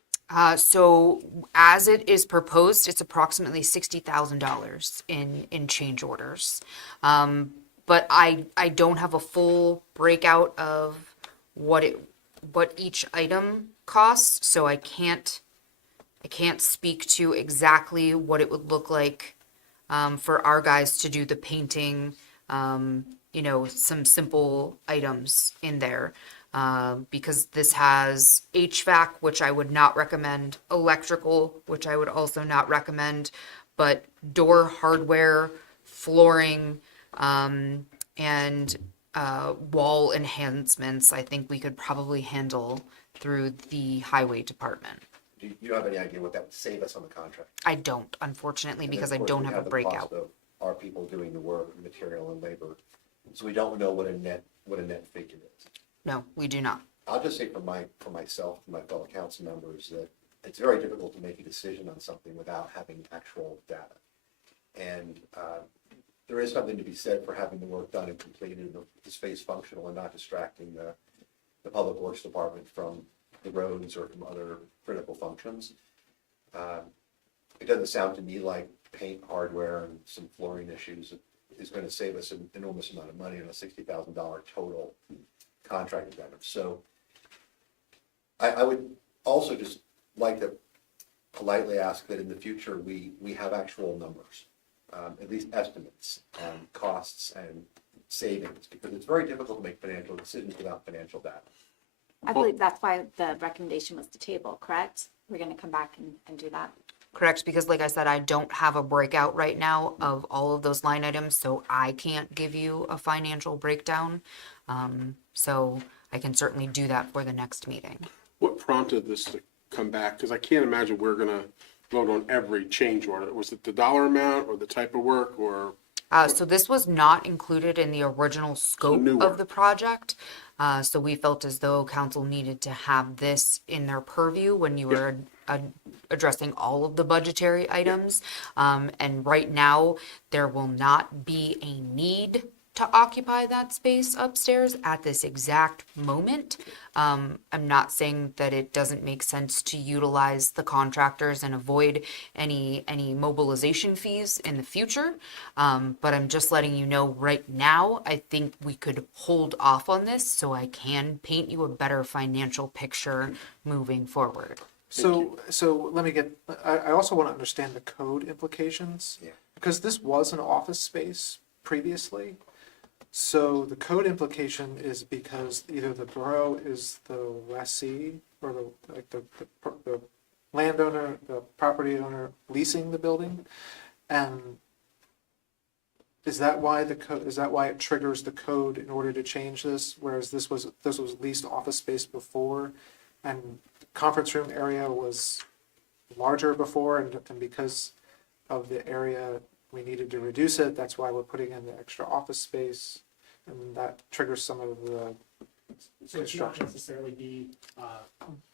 So as it is proposed, it's approximately $60,000 in change orders. But I don't have a full breakout of what each item costs, so I can't speak to exactly what it would look like for our guys to do the painting, some simple items in there. Because this has HVAC, which I would not recommend, electrical, which I would also not recommend, but door hardware, flooring, and wall enhancements, I think we could probably handle through the highway department. Do you have any idea what that would save us on the contract? I don't, unfortunately, And then, because of I course, don't we have a the breakout. cost of our people doing the work, material and labor, so we don't know what a net figure is. No, we do not. I'll just say for myself, and my fellow council members, that it's very difficult to make a decision on something without having actual data. And there is something to be said for having the work done and completed, and the space functional and not distracting the public works department from the roads or from other critical functions. It doesn't sound to me like paint, hardware, and some flooring issues is going to save us an enormous amount of money on a $60,000 total contract vendor. So I would also just like to politely ask that in the future, we have actual numbers, at least estimates on costs and savings, because it's very difficult to make financial decisions without financial data. I believe that's why the recommendation was to table, correct? We're gonna come back and do that. Correct, because like I said, I don't have a breakout right now of all of those line items, so I can't give you a financial breakdown. So I can certainly do that for the next meeting. What prompted this to come back? Because I can't imagine we're gonna vote on every change order. Was it the dollar amount or the type of work or? So this was not included in the original scope new of work. the project. So we felt as though council needed to have this in their purview when you were addressing all of the budgetary items. And right now, there will not be a need to occupy that space upstairs at this exact moment. I'm not saying that it doesn't make sense to utilize the contractors and avoid any mobilization fees in the future. But I'm just letting you know right now, I think we could hold off on this so I can paint you a better financial picture moving forward. So let me get, I also want to understand the code implications. Yeah. Because this was an office space previously. So the code implication is because either the borough is the lessee or the landowner, the property owner leasing the building. And is that why it triggers the code in order to change this? Whereas this was leased office space before, and conference room area was larger before, and because of the area we needed to reduce it, that's why we're putting in the extra office space, and that triggers some of the So it's not construction. necessarily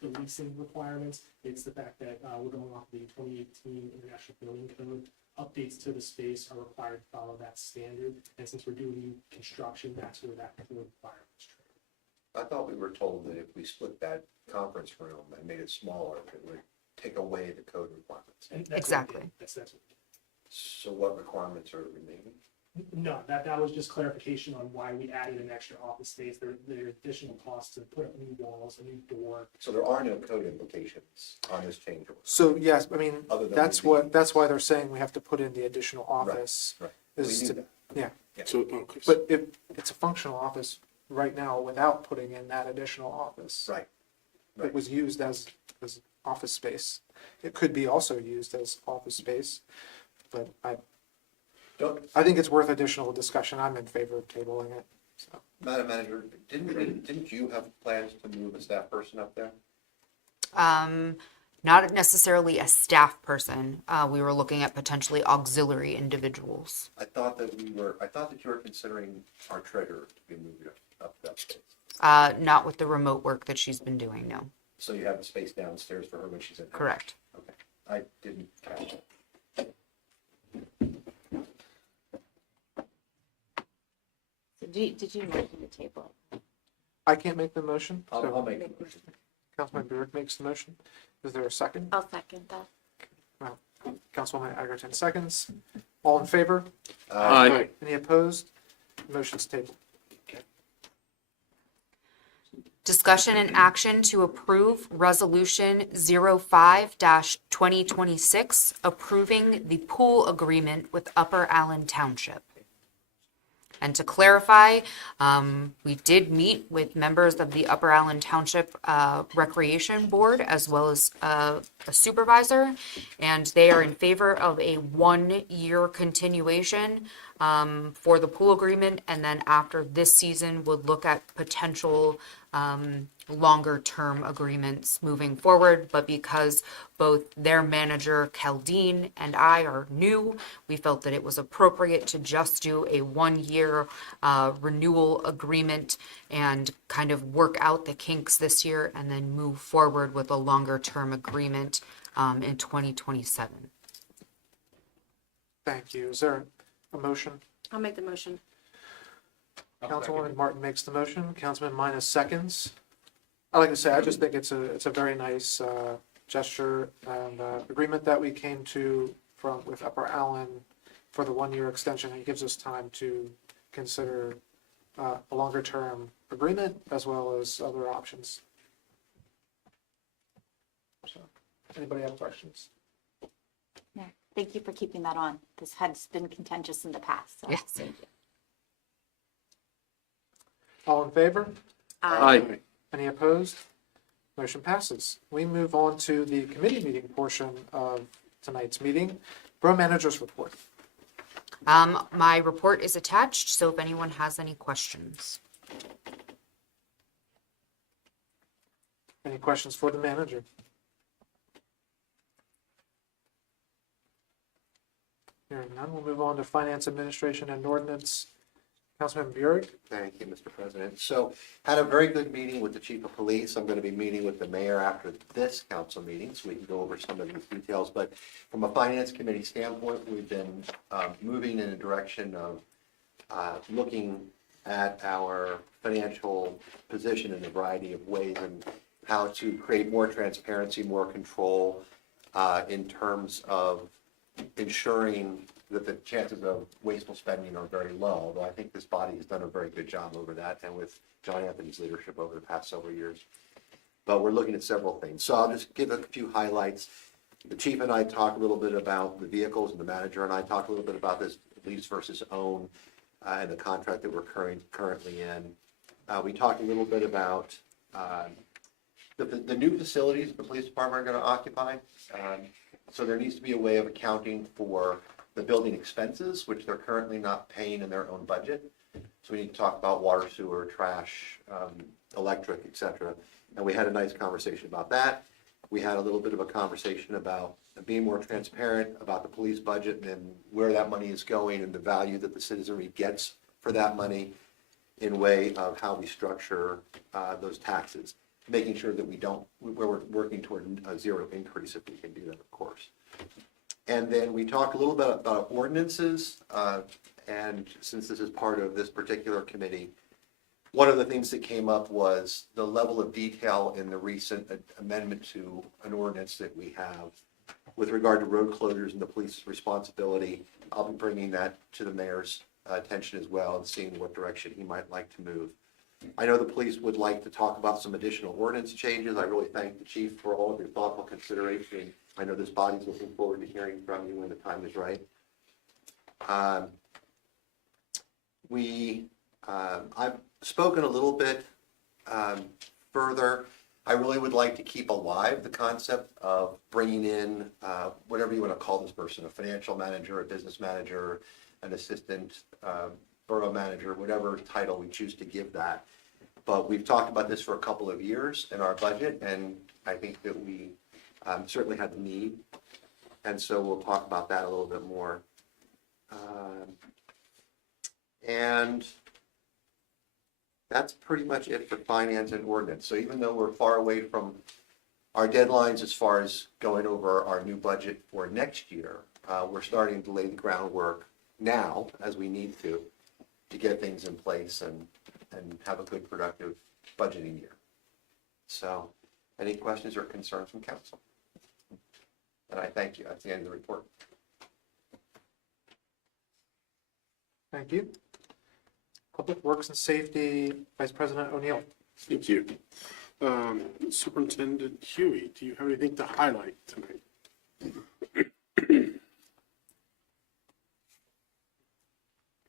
the leasing requirements, it's the fact that we're going off the 2018 International Building Code. Updates to the space are required to follow that standard, and since we're doing new construction, that's where that code requirement is triggered. I thought we were told that if we split that conference room and made it smaller, it would take away the code requirements. And that's what we Exactly. did. That's what we did. So what requirements are remaining? No, that was just clarification on why we added an extra office space. There are additional costs to put up new walls, a new door. So there are no code implications on this change order. So yes, I mean, Other than that's we- that's why they're saying we have to put in the additional office. Right. Is We knew to- that. Yeah, So, okay. but it's a functional office right now without putting in that additional office. Right. It was used as office space. It could be also used as office space, but I think it's worth additional discussion. I'm in favor of tabling it, so. Madam Manager, didn't you have plans to move a staff person up there? Not necessarily a staff person. We were looking at potentially auxiliary individuals. I thought that you were considering our treasurer to be moved up that space. Not with the remote work that she's been doing, no. So you have the space downstairs for her when she's in. Correct. Okay, I didn't catch it. So did you mention the table? I can't make the motion, I'll so make the motion. Councilman Burek makes the motion. Is there a second? I'll second that. Councilwoman Egerton seconds. All in favor? Aye. Any opposed? Motion's tabled. Discussion and action to approve Resolution 05-2026, approving the pool agreement with Upper Allen Township. And to clarify, we did meet with members of the Upper Allen Township Recreation Board as well as a supervisor, and they are in favor of a 1-year continuation for the pool agreement, and then after this season would look at potential longer-term agreements moving forward. But because both their manager, Caldine, and I are new, we felt that it was appropriate to just do a 1-year renewal agreement and kind of work out the kinks this year and then move forward with a longer-term agreement in 2027. Thank you. Is there a motion? I'll make the motion. Councilwoman Martin makes the motion. Councilman Minus seconds. I like to say, I just think it's a very nice gesture and agreement that we came to with Upper Allen for the 1-year extension, and gives us time to consider a longer-term agreement as well as other options. So, anybody have questions? Yeah, thank you for keeping that on. This has been contentious in the past, so. Yes. Thank you. All in favor? Aye. Any opposed? Motion passes. We move on to the committee meeting portion of tonight's meeting. Borough Manager's Report. My report is attached, so if anyone has any questions. Any questions for the manager? Hearing none, we'll move on to Finance Administration and Ordinance. Councilman Burek. Thank you, Mr. President. So had a very good meeting with the chief of police. I'm going to be meeting with the mayor after this council meeting, so we can go over some of these details. But from a finance committee standpoint, we've been moving in a direction of looking at our financial position in a variety of ways and how to create more transparency, more control in terms of ensuring that the chances of wasteful spending are very low, although I think this body has done a very good job over that, and with John Anthony's leadership over the past several years. But we're looking at several things. So I'll just give a few highlights. The chief and I talked a little bit about the vehicles, and the manager and I talked a little bit about this lease versus own and the contract that we're currently in. We talked a little bit about the new facilities the police department are going to occupy. So there needs to be a way of accounting for the building expenses, which they're currently not paying in their own budget. So we need to talk about water, sewer, trash, electric, et cetera. And we had a nice conversation about that. We had a little bit of a conversation about being more transparent about the police budget and where that money is going and the value that the citizenry gets for that money in way of how we structure those taxes, making sure that we're working toward a zero increase if we can do that, of course. And then we talked a little bit about ordinances, and since this is part of this particular committee, one of the things that came up was the level of detail in the recent amendment to an ordinance that we have with regard to road closures and the police's responsibility. I'll be bringing that to the mayor's attention as well and seeing what direction he might like to move. I know the police would like to talk about some additional ordinance changes. I really thank the chief for all of your thoughtful consideration. I know this body's looking forward to hearing from you when the time is right. I've spoken a little bit further. I really would like to keep alive the concept of bringing in whatever you want to call this person, a financial manager, a business manager, an assistant borough manager, whatever title we choose to give that. But we've talked about this for a couple of years in our budget, and I think that we certainly have the need. And so we'll talk about that a little bit more. And that's pretty much it for finance and ordinance. So even though we're far away from our deadlines as far as going over our new budget for next year, we're starting to lay the groundwork now, as we need to get things in place and have a good, productive budgeting year. So, any questions or concerns from council? And I thank you. That's the end of the report. Thank you. Public Works and Safety, Vice President O'Neill. Thank you. Superintendent Huey, do you have anything to highlight tonight?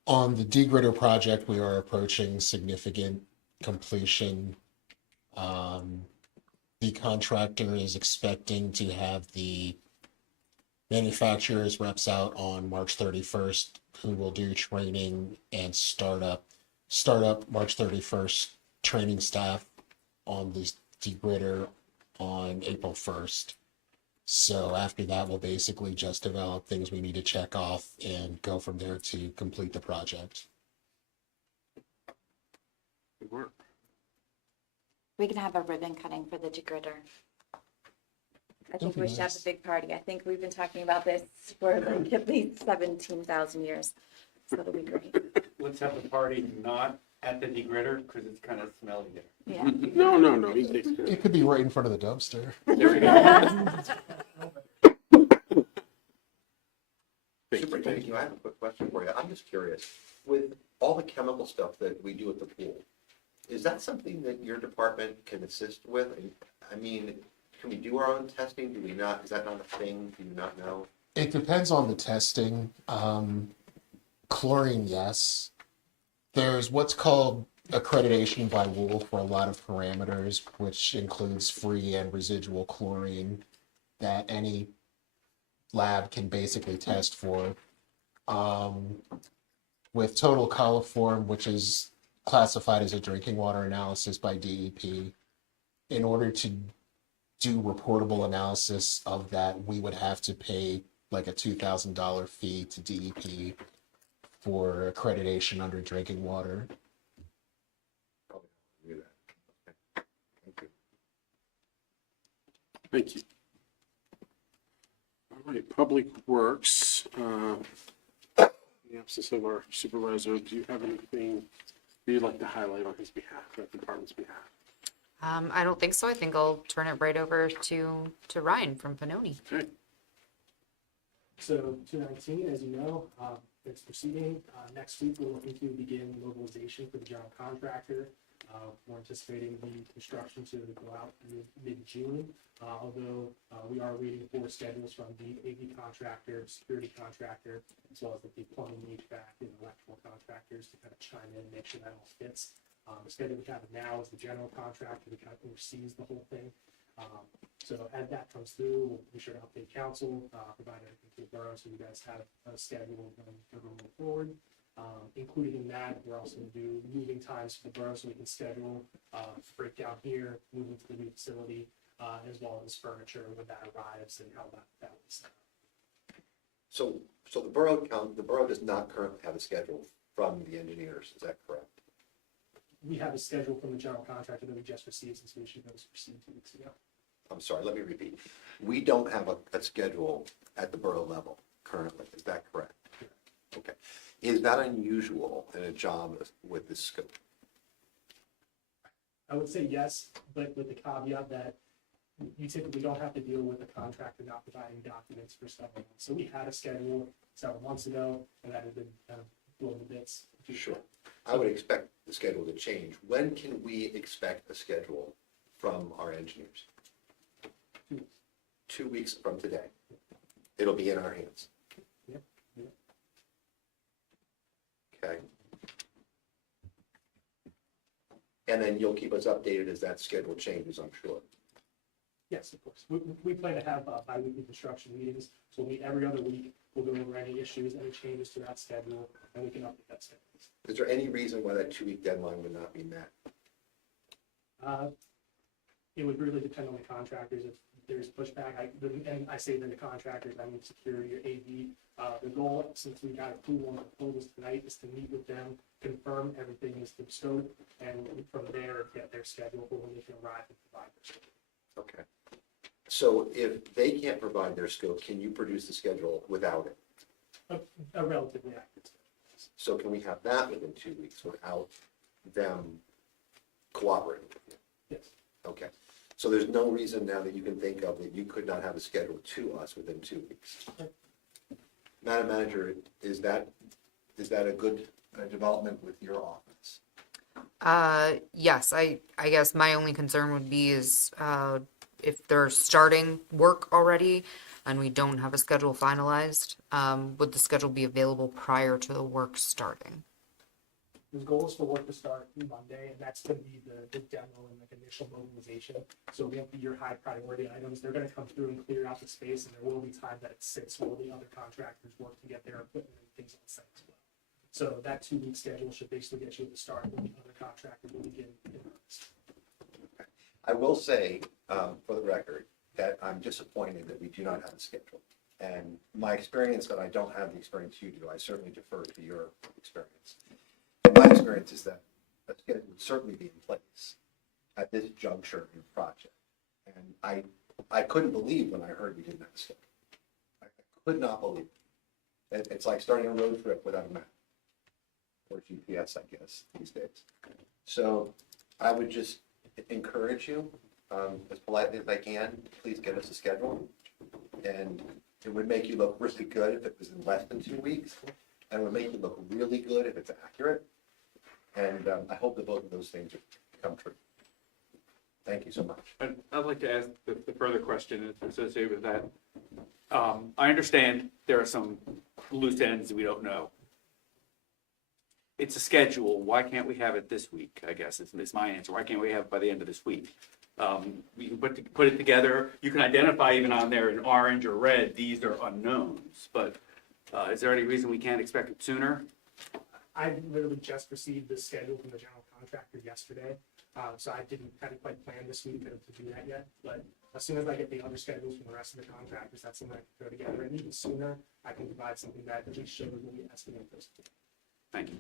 On the degritter project, we are approaching significant completion. The contractor is expecting to have the manufacturer's reps out on March 31st, who will do training and start up March 31st, training staff on the degritter on April 1st. So after that, we'll basically just develop things we need to check off and go from there to complete the project. Good work. We can have a ribbon cutting for the degritter. I think we should have a big party. I think we've been talking about this for like at least 17,000 years. So that'll be great. Let's have a party not at the degritter? Because it's kind of smelly there. Yeah. No, he takes care of It it. could be right in front of the dumpster. There we go. Superintendent, I have a quick question for you. I'm just curious, with all the chemical stuff that we do at the pool, is that something that your department can assist with? I mean, can we do our own testing? Do we not? Is that not a thing? Do you not know? It depends on the testing. Chlorine, yes. There's what's called accreditation by rule for a lot of parameters, which includes free and residual chlorine that any lab can basically test for. With total coliform, which is classified as a drinking water analysis by DEP, in order to do reportable analysis of that, we would have to pay like a $2,000 fee to DEP for accreditation under drinking water. Probably not do that. Okay. Thank you. Thank you. All right, Public Works, in the absence of our supervisor, do you have anything you'd like to highlight on his behalf, that department's behalf? I don't think so. I think I'll turn it right over to Ryan from Panoni. Okay, So 219, as you know, it's proceeding. Next week, we're looking to begin mobilization for the general contractor. We're anticipating the construction to go out mid-June, although we are waiting for schedules from the AV contractor, security contractor, as well as the plumbing, HVAC, and electrical contractors to kind of chime in and make sure that all fits. The schedule we have now is the general contractor that kind of oversees the whole thing. So as that comes through, we'll be sure to update council, provide everything to the borough, so you guys have a schedule to move forward. Included in that, we're also going to do moving times for the borough, so we can schedule breakdown here, moving to the new facility, as well as furniture when that arrives and how that will be set up. So the borough does not currently have a schedule from the engineers, is that correct? We have a schedule from the general contractor that we just received since we issued those received 2 weeks ago. I'm sorry, let me repeat. We don't have a schedule at the borough level currently, is that correct? Okay. Is that unusual in a job with this scope? I would say yes, but with the caveat that you typically don't have to deal with the contractor not providing documents for several months. So we had a schedule several months ago, and that had been kind of blown to bits. Sure. I would expect the schedule to change. When can we expect a schedule from our engineers? 2 weeks from today. It'll be in our hands. Yep. Okay. And then you'll keep us updated as that schedule changes, I'm sure. Yes, of course. We plan to have bi-weekly construction meetings, so we'll meet every other week. We'll go over any issues, any changes to that schedule, and we can update that schedule. Is there any reason why that 2-week deadline would not be met? It would really depend on the contractors. If there's pushback, and I say that the contractors, I mean security or AV. The goal, since we got approval on the proposals tonight, is to meet with them, confirm everything is in scope, and from there, get their schedule for when they can arrive and provide their schedule. Okay. So if they can't provide their scope, can you produce the schedule without it? A relatively accurate schedule. So can we have that within 2 weeks without them cooperating with you? Yes. Okay. So there's no reason now that you can think of that you could not have a schedule to us within 2 weeks? Madam Manager, is that a good development with your office? Yes, I guess my only concern would be is if they're starting work already and we don't have a schedule finalized, would the schedule be available prior to the work starting? The goal is for work to start Monday, and that's going to be the demo and like initial mobilization. So we have your high priority items. They're going to come through and clear out the space, and there will be time that it sits while the other contractors work to get their equipment and things on site as well. So that 2-week schedule should basically get you at the start when the other contractor will begin in earnest. I will say, for the record, that I'm disappointed that we do not have a schedule. And my experience that I don't have the experience you do, I certainly defer to your experience. My experience is that a schedule would certainly be in place at this juncture in the project. And I couldn't believe when I heard we didn't have a schedule. I could not believe it. It's like starting a road trip without a map. or GPS, I guess, these days. So I would just encourage you, as politely as I can, please get us a schedule. And it would make you look really good if it was in less than 2 weeks, and it would make you look really good if it's accurate. And I hope that both of those things come true. Thank you so much. I'd like to ask the further question associated with that. I understand there are some loose ends that we don't know. It's a schedule. Why can't we have it this week, I guess, is my answer. Why can't we have it by the end of this week? We can put it together. You can identify even on there in orange or red, these are unknowns. But is there any reason we can't expect it sooner? I literally just received this schedule from the general contractor yesterday, so I hadn't quite planned this week to do that yet. But as soon as I get the other schedules from the rest of the contractors, that's something I can throw together. And even sooner, I can provide something that at least shows what we estimate this. Thank you.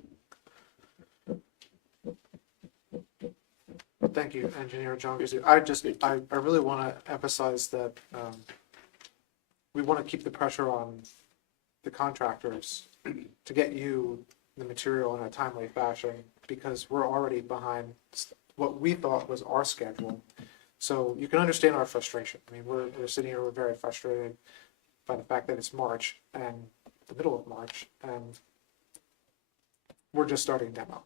Thank you, Engineer John Guzzi. I really want to emphasize that we want to keep the pressure on the contractors to get you the material in a timely fashion, because we're already behind what we thought was our schedule. So you can understand our frustration. I mean, we're sitting here, we're very frustrated by the fact that it's March and the middle of March, and we're just starting demo.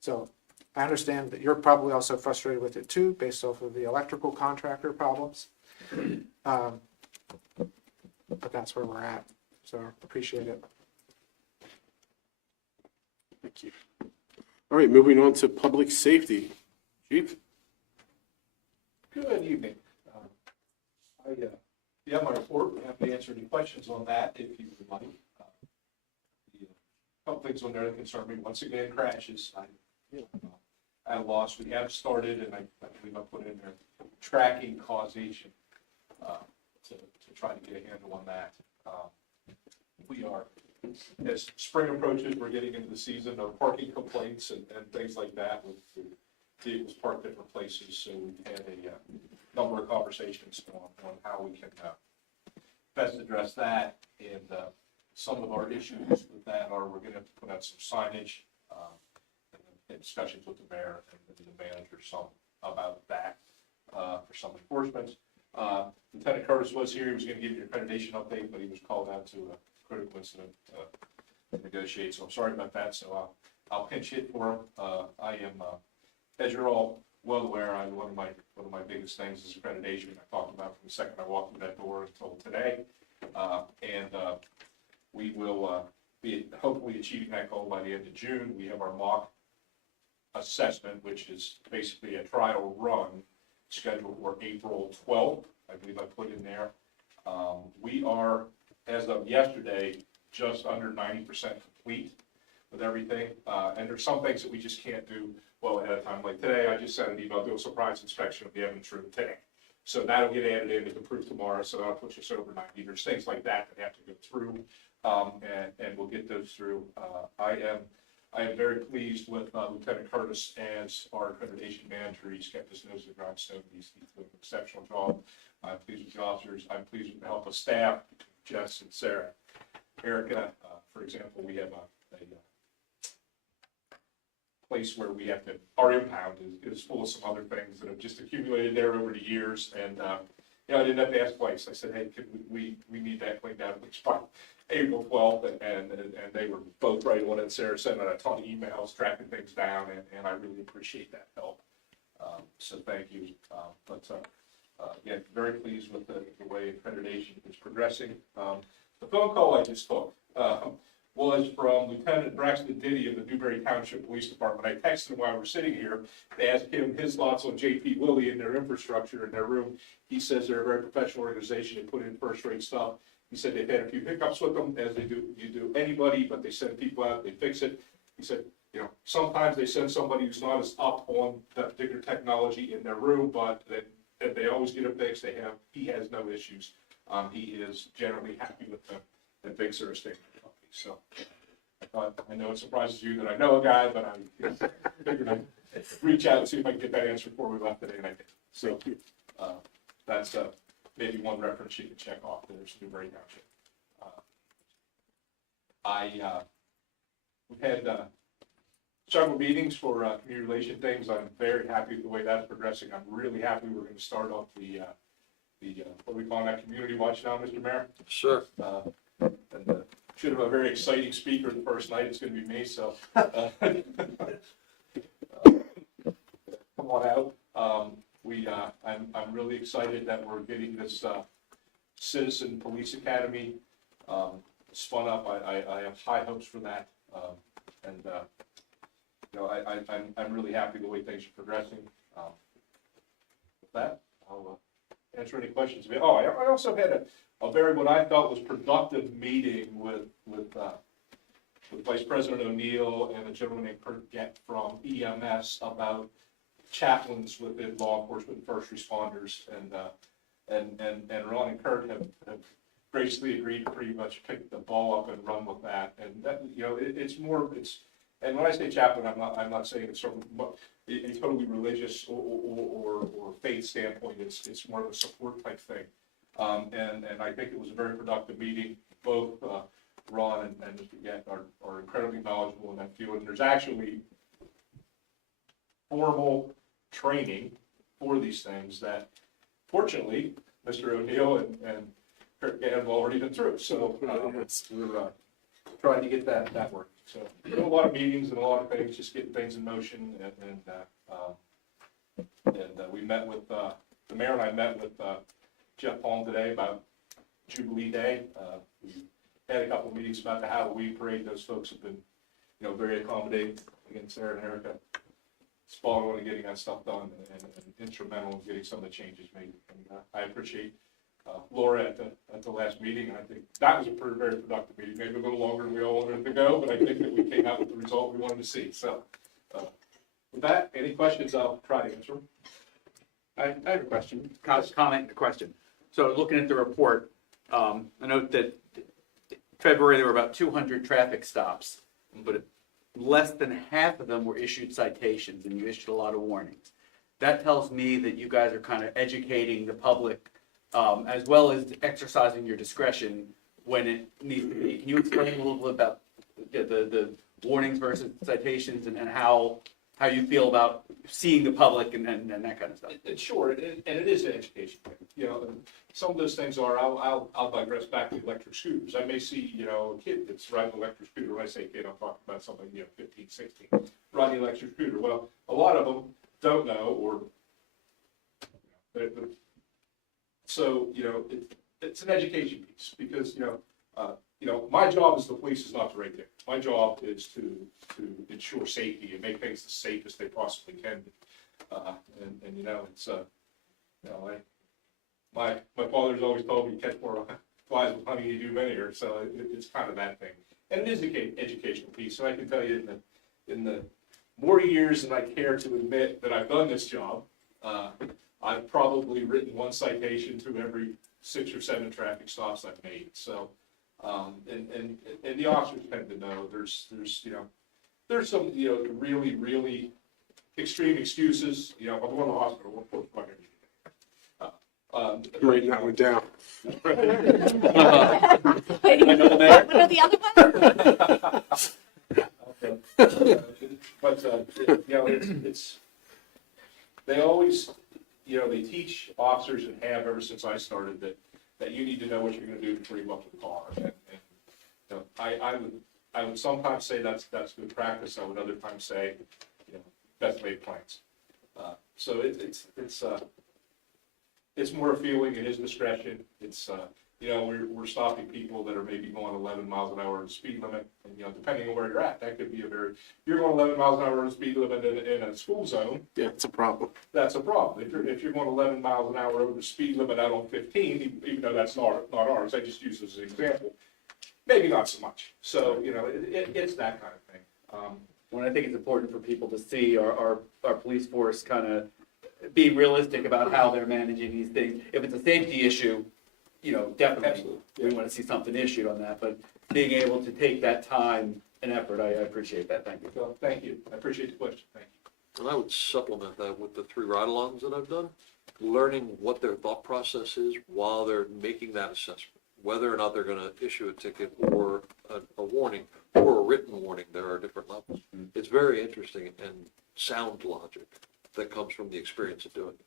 So I understand that you're probably also frustrated with it too, based off of the electrical contractor problems. But that's where we're at, so appreciate it. Thank you. All right, moving on to public safety. Chief? Good evening. Yeah, my report, we have to answer any questions on that if you would like. A couple things on there that concern me. Once again, crashes. At a loss, we have started, and I believe I put in there, tracking causation to try to get a handle on that. We are, as spring approaches, we're getting into the season of parking complaints and things like that with vehicles parked different places. So we've had a number of conversations on how we can best address that. And some of our issues with that are we're going to put out some signage and discussions with the mayor and the manager about that for some enforcement. Lieutenant Curtis was here. He was going to give you an accreditation update, but he was called out to a critical incident to negotiate. So I'm sorry about that. So I'll pinch hit for him. I am, as you're all well aware, one of my biggest things is accreditation. I talked about from the second I walked through that door until today, and we will be hopefully achieving that goal by the end of June. We have our mock assessment, which is basically a trial run scheduled for April 12th. I believe I put in there. We are, as of yesterday, just under 90% complete with everything. And there's some things that we just can't do well ahead of time. Like today, I just sent an email, do a surprise inspection of the evidence room today. So that'll get added in, it can prove tomorrow, so that'll push us over 90. There's things like that that have to go through, and we'll get those through. I am very pleased with Lieutenant Curtis as our accreditation manager. He's kept his nose to the grindstone. He's doing an exceptional job. I'm pleased with the officers. I'm pleased with the help of staff, Jess and Sarah. Erica, for example, we have a place where we have to, our impound is full of some other things that have just accumulated there over the years. And, I didn't have to ask twice. I said, hey, we need that cleaned out at least by April 12th. And they were both right on it. Sarah sent out a ton of emails, tracking things down, and I really appreciate that help. So thank you. Again, very pleased with the way accreditation is progressing. The phone call I just took was from Lieutenant Braxton Diddy of the Newberry Township Police Department. I texted him while we were sitting here to ask him his thoughts on JP Willie and their infrastructure in their room. He says they're a very professional organization. They put in first-rate stuff. He said they've had a few hiccups with them, as you do anybody, but they send people out, they fix it. He said, sometimes they send somebody who's not as up on that particular technology in their room, but they always get it fixed. He has no issues. He is generally happy with them and thinks they're a state company. So I know it surprises you that I know a guy, but I figured I'd reach out and see if I can get that answer before we left today, and I did. So that's maybe one reference you can check off. There's Newberry Township. We had several meetings for community relation things. I'm very happy with the way that's progressing. I'm really happy we're gonna start off the what do we call that, community watch now, Mr. Mayor? Sure. And should have a very exciting speaker the first night. It's gonna be me, so. Come on out. I'm really excited that we're getting this Citizen Police Academy spun up. I have high hopes for that. And you know, I'm really happy the way things are progressing. With that, I'll answer any questions. Oh, I also had a very, what I felt was productive meeting with Vice President O'Neill and a gentleman named Kurt Gett from EMS about chaplains within law enforcement and first responders. And Ron and Kurt have graciously agreed to pretty much pick the ball up and run with that. And that, you know, and when I say chaplain, I'm not saying it's from a totally religious or faith standpoint. It's more of a support type thing. And I think it was a very productive meeting. Both Ron and Mr. Gett are incredibly knowledgeable in that field. And there's actually formal training for these things that, fortunately, Mr. O'Neill and Kurt Gett have already been through. So we're trying to get that working. So a lot of meetings and a lot of things, just getting things in motion. And we met with the mayor and I met with Jeff Palm today about Jubilee Day. We had a couple of meetings about the Halloween parade. Those folks have been, you know, very accommodating. Again, Sarah and Erica, spot on in getting that stuff done and instrumental in getting some of the changes made. And I appreciate Laura at the last meeting. And I think that was a very productive meeting. Maybe a little longer than we all wanted it to go, but I think that we came out with the result we wanted to see. So with that, any questions, I'll try to answer them. I have a question, comment and a question. So looking at the report, I note that February there were about 200 traffic stops, but less than half of them were issued citations, and you issued a lot of warnings. That tells me that you guys are kind of educating the public as well as exercising your discretion when it needs to be. Can you explain a little bit about the warnings versus citations and how you feel about seeing the public and that kind of stuff? Sure, and it is an education thing. You know, some of those things are, I'll digress back to electric scooters. I may see, you know, a kid that's riding an electric scooter. When I say kid, I'm talking about something, you know, 15, 16, riding an electric scooter. Well, a lot of them don't know, or, so, you know, it's an education piece because, you know, my job as the police is not to rate there. My job is to ensure safety and make things the safest they possibly can be. And you know, it's you know, my father's always told me, catch more flies with honey you do vinegar. So it's kind of that thing, and it is an educational piece. So I can tell you, in the more years than I care to admit that I've done this job, I've probably written one citation to every 6 or 7 traffic stops I've made. So. And the officers tend to know there's you know, there's some, you know, really extreme excuses. You know, I'm going to the hospital. What the fuck are you doing? Writing that one down. What are the other ones? But you know, it's they always, you know, they teach officers and have ever since I started that you need to know what you're going to do before you go up to the car. And you know, I would sometimes say that's good practice. I would other times say, you know, best laid plans. So it's more a feeling. It is discretion. It's you know, we're stopping people that are maybe going 11 miles an hour in the speed limit, and you know, depending on where you're at, that could be you're going 11 miles an hour in the speed limit in a school zone. Yeah, it's a problem. That's a problem. If you're going 11 miles an hour over the speed limit out on 15, even though that's not ours, I just use it as an example. Maybe not so much. So you know, it's that kind of thing. When I think it's important for people to see our police force kind of be realistic about how they're managing these things. If it's a safety issue, you know, definitely Absolutely. we want to see something issued on that. But being able to take that time and effort, I appreciate that. Thank you. So thank you. I appreciate the question. Thank you. And I would supplement that with the 3 ride-alongs that I've done, learning what their thought process is while they're making that assessment. whether or not they're gonna issue a ticket or a warning, or a written warning, there are different levels. It's very interesting and sound logic that comes from the experience of doing it.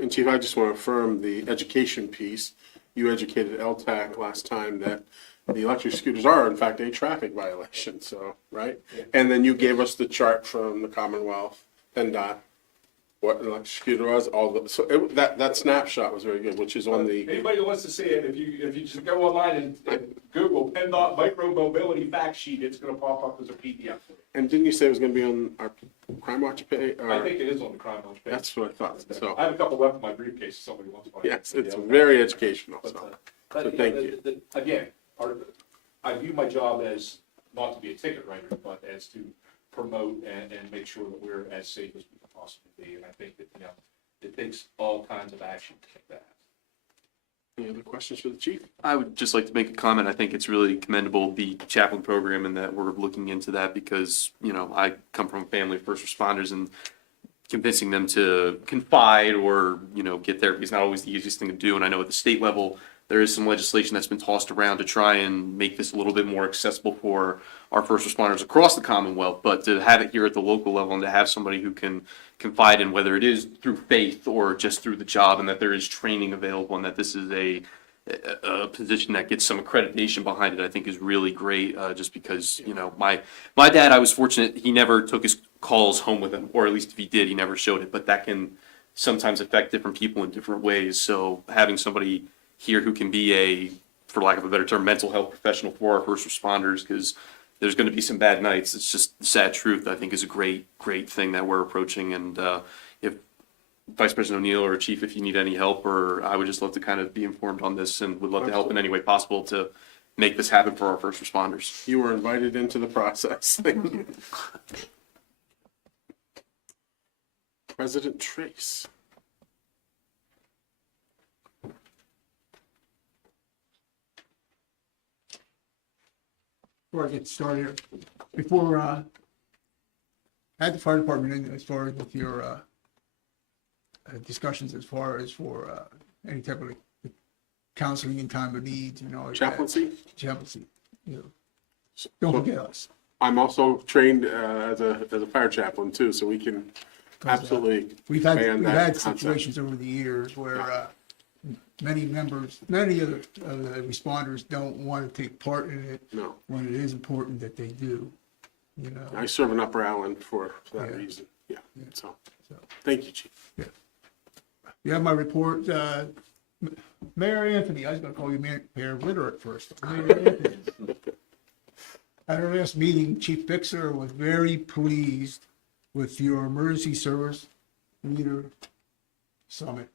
And Chief, I just want to affirm the education piece. You educated LTAC last time that the electric scooters are in fact a traffic violation, so, right? And then you gave us the chart from the Commonwealth, PennDOT, what an electric scooter was, that snapshot was very good, which is on the, Anybody who wants to see it, if you just go online and Google PennDOT micro mobility fact sheet, it's gonna pop up as a PDF. and didn't you say it was gonna be on our Crime Watch page? I think it is on the Crime Watch page. That's what I thought, so, I have a couple left in my briefcase, if somebody wants one. yes, it's very educational, so. But, So thank you. Again, I view my job as not to be a ticket writer, but as to promote and make sure that we're as safe as we can possibly be. And I think that, it takes all kinds of action to make that happen. Any other questions for the chief? I would just like to make a comment. I think it's really commendable, the chaplain program, and that we're looking into that because, I come from a family of first responders, and convincing them to confide or, get therapy is not always the easiest thing to do. And I know at the state level, there is some legislation that's been tossed around to try and make this a little bit more accessible for our first responders across the Commonwealth, but to have it here at the local level and to have somebody who can confide in, whether it is through faith or just through the job, and that there is training available and that this is a position that gets some accreditation behind it, I think is really great, just because, my dad, I was fortunate, he never took his calls home with him, or at least if he did, he never showed it, but that can sometimes affect different people in different ways. So having somebody here who can be for lack of a better term, mental health professional for our first responders, because there's going to be some bad nights. It's just the sad truth, I think, is a great thing that we're approaching. And if Vice President O'Neill or Chief, if you need any help, or I would just love to kind of be informed on this and would love to help in any way possible to make this happen for our first responders. You were invited into the process. Thank you. President Trace. Before I get started, at the fire department, and as far as with your discussions as far as for any type of counseling in time of need, like that. Chaplaincy? Chaplaincy, don't forget us. I'm also trained as a fire chaplain too, so we can absolutely We've expand that had concept. situations over the years where many of the responders don't want to take part in it. No. When it is important that they do, I serve in Upper Island for that reason. Yeah. So, thank you, Chief. Yeah. You have my report. Mayor Anthony, I was going to call you Mayor Ritter at first. Mayor Anthony. At our last meeting, Chief Bixer was very pleased with your emergency service leader summit.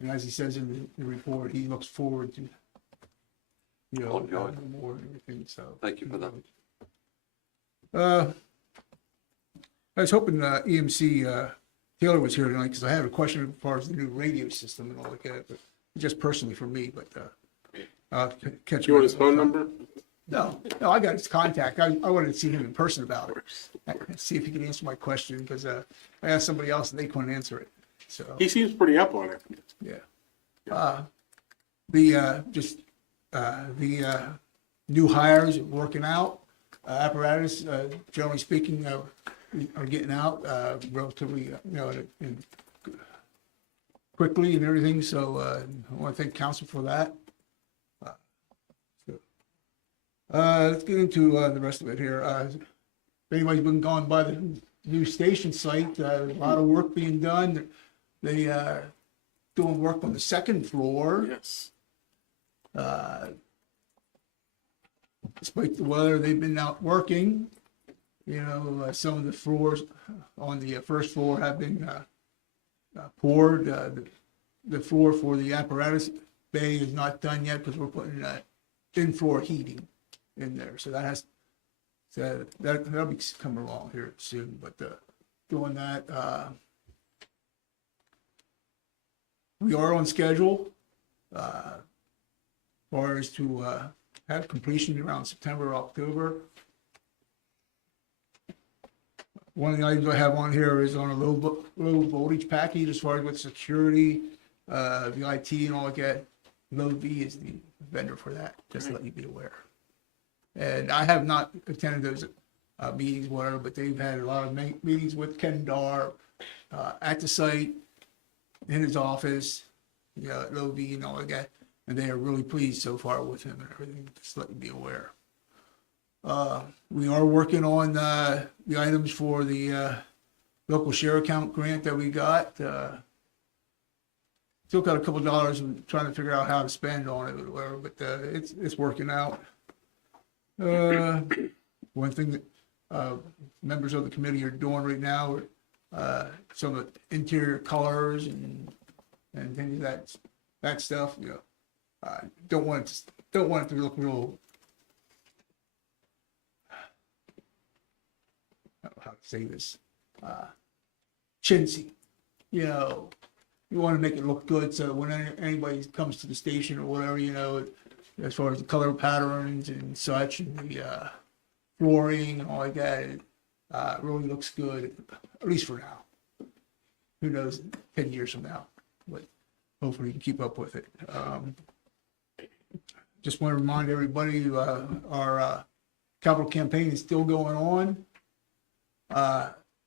And as he says in the report, he looks forward to, having more and everything, so. Thank you for that. I was hoping EMC Taylor was here tonight, because I have a question as far as the new radio system and all like that, but just personally for me, but I'll catch You want his phone number? No, I got his contact. I wanted to see him in person about it. See if he could answer my question, because I asked somebody else and they couldn't answer it, so. He seems pretty up on it. Yeah. The new hires are working out. Apparatus, generally speaking, are getting out relatively, quickly and everything. So I want to thank council for that. Let's get into the rest of it here. If anybody's been going by the new station site, a lot of work being done. They doing work on the second floor. Yes. Despite the weather, they've been out working. Some of the floors on the first floor have been poured. The floor for the apparatus bay is not done yet because we're putting in-floor heating in there. So that'll be coming along here soon. But doing that, we are on schedule as far as to have completion around September, October. One of the items I have on here is on a low voltage package as far as with security, the IT and all like that. Low V is the vendor for that, just to let you be aware. And I have not attended those meetings, whatever, but they've had a lot of meetings with Ken Dar at the site, in his office, at Low V and all like that. And they are really pleased so far with him and everything, just let you be aware. We are working on the items for the local share account grant that we got. Still got a couple dollars and trying to figure out how to spend on it or whatever, but it's working out. One thing that members of the committee are doing right now are some of the interior colors and things that stuff. Don't want it to look real. I don't know how to say this. Chintzy, you want to make it look good, so when anybody comes to the station or whatever, as far as the color patterns and such, and the flooring and all like that, it really looks good, at least for now. Who knows, 10 years from now, but hopefully we can keep up with it. Just want to remind everybody, our capital campaign is still going on.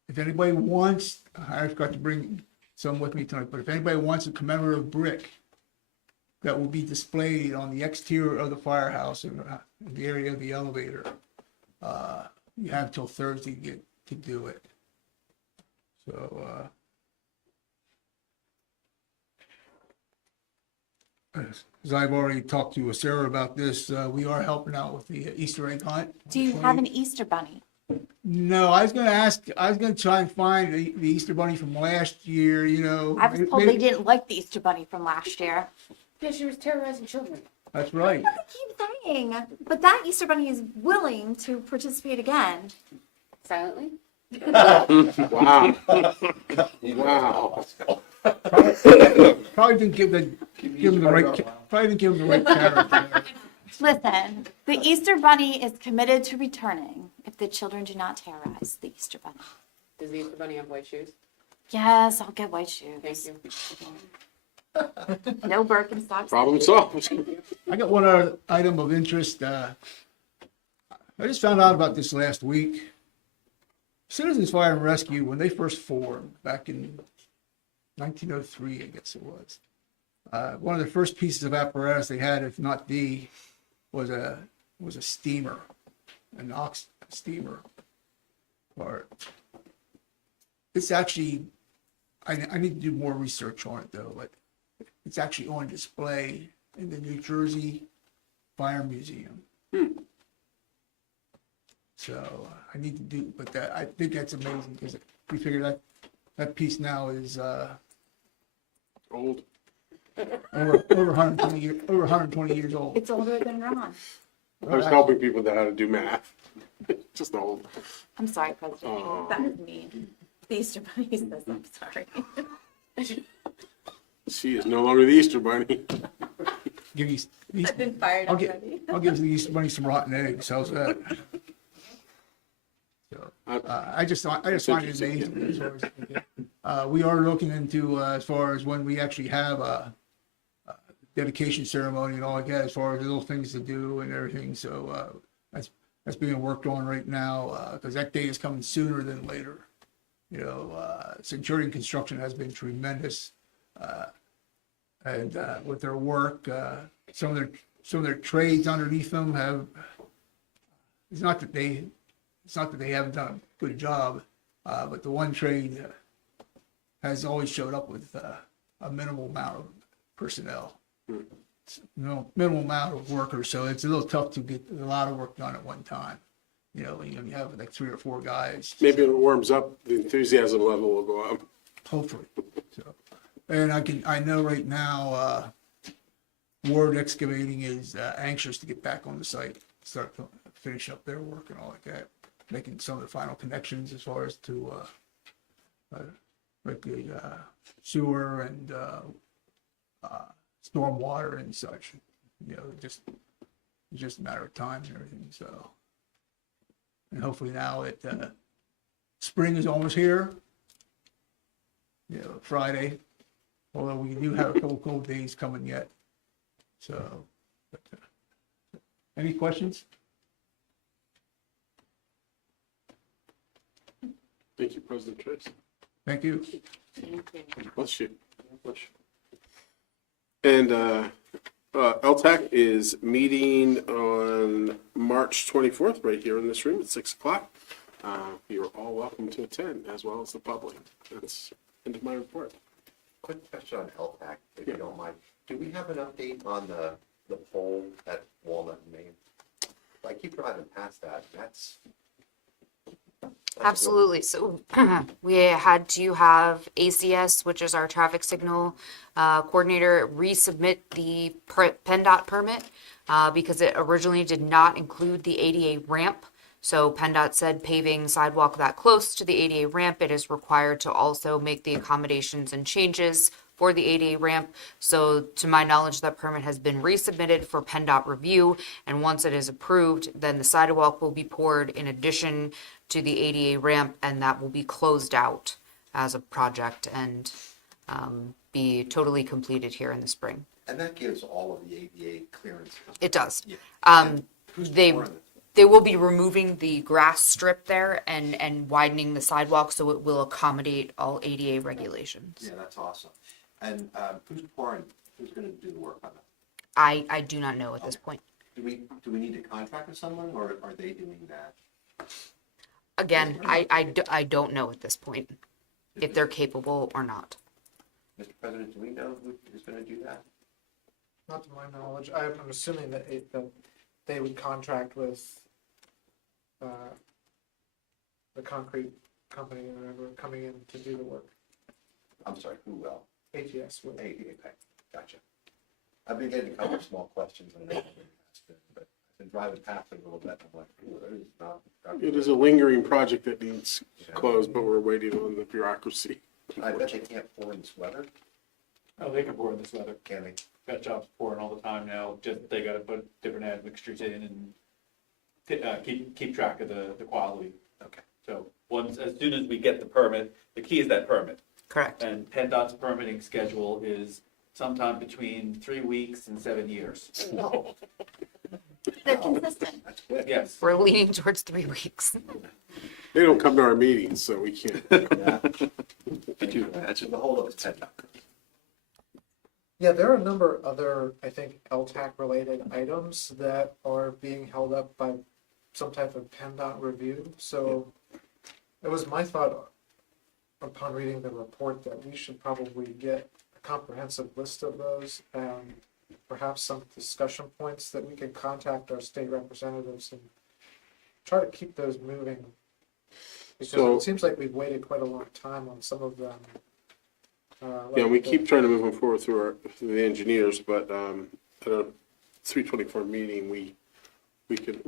If anybody wants, I forgot to bring some with me tonight, but if anybody wants a commemorative brick that will be displayed on the exterior of the firehouse in the area of the elevator, you have till Thursday to do it. So, as I've already talked to Sarah about this, we are helping out with the Easter egg hunt. Do you have an Easter bunny? No, I was gonna try and find the Easter bunny from last year, I was told they didn't like the Easter bunny from last year. Yeah, she was terrorizing children. That's right. I keep saying, but that Easter bunny is willing to participate again. Silently? Wow. Wow. Probably didn't give him the right character. Listen, the Easter bunny is committed to returning if the children do not terrorize the Easter bunny. Does the Easter bunny have white shoes? Yes, I'll get white shoes. Thank you. No Birkenstocks. Problem solved. I got one other item of interest. I just found out about this last week. Citizens Fire and Rescue, when they first formed back in 1903, I guess it was, one of the first pieces of apparatus they had, if not the, was a steamer, an ox steamer. Or it's actually, I need to do more research on it though, but it's actually on display in the New Jersey Fire Museum. So I need to do, but I think that's amazing because we figure that piece now is Old. over 120 years old. It's older than Ron. I was helping people that how to do math. Just old. I'm sorry, President. Oh. That was mean. The Easter bunny says I'm sorry. She is no longer the Easter bunny. Give you, I've been fired already. I'll give the Easter bunny some rotten eggs. How's that? So, I just find it amazing. We are looking into as far as when we actually have a dedication ceremony and all like that, as far as little things to do and everything. So that's being worked on right now because that day is coming sooner than later. Centurion Construction has been tremendous, and with their work, some of their trades underneath them have. It's not that they haven't done a good job, but the one trade has always showed up with a minimal amount of personnel, minimal amount of workers. So it's a little tough to get a lot of work done at one time. When you have like 3 or 4 guys. Maybe when it warms up, the enthusiasm level will go up. Hopefully. So, and I know right now, Ward Excavating is anxious to get back on the site, start to finish up their work and all like that, making some of the final connections as far as to like the sewer and stormwater and such. It's just a matter of time and everything. So, and hopefully now spring is almost here. Friday, although we do have a couple cold days coming yet. So, any questions? Thank you, President Trace. Thank you. Bless you. Bless you. And LTAC is meeting on March 24th, right here in this room at 6 o'clock. You're all welcome to attend, as well as the public. That's end of my report. Quick question on LTAC, if you don't mind. Do we have an update on the pole at Walnut and Main? I keep driving past that. That's Absolutely. So we had to have ACS, which is our traffic signal coordinator, resubmit the PennDOT permit because it originally did not include the ADA ramp. So PennDOT said paving sidewalk that close to the ADA ramp, it is required to also make the accommodations and changes for the ADA ramp. So to my knowledge, that permit has been resubmitted for PennDOT review. And once it is approved, then the sidewalk will be poured in addition to the ADA ramp, and that will be closed out as a project and be totally completed here in the spring. And that gives all of the ADA clearance. It does. Yeah. Who's They pouring it? they will be removing the grass strip there and widening the sidewalk so it will accommodate all ADA regulations. Yeah, that's awesome. And who's pouring? Who's going to do the work on that? I do not know at this point. Do we need to contract with someone, or are they doing that? Again, I don't know at this point if they're capable or not. Mr. President, do we know who is going to do that? Not to my knowledge. I'm assuming that that they would contract with the concrete company or whatever coming in to do the work. I'm sorry, who will? ATS would. ADA, okay, gotcha. I've been getting a couple of small questions on that, but I've been driving past it a little bit, I'm like, ooh, that is not. It is a lingering project that needs closed, but we're waiting on the bureaucracy. I bet they can't pour in this weather, Oh, they can pour in this weather. can they? Got jobs pouring all the time now, just they gotta put different admixtures in and keep track of the quality. Okay. So as soon as we get the permit, the key is that permit. Correct. And PennDOT's permitting schedule is sometime between 3 weeks and 7 years. No. They're consistent. That's quick. Yes. We're leaning towards 3 weeks. They don't come to our meetings, so we can't. Yeah. Could you imagine? The whole of it's PennDOT. Yeah, there are a number of other, I think, LTAC related items that are being held up by some type of PennDOT review. So it was my thought upon reading the report that we should probably get a comprehensive list of those and perhaps some discussion points that we can contact our state representatives and try to keep those moving. Because So- it seems like we've waited quite a long time on some of them. Yeah, like we the- keep trying to move them forward through the engineers, but at a 324 meeting, we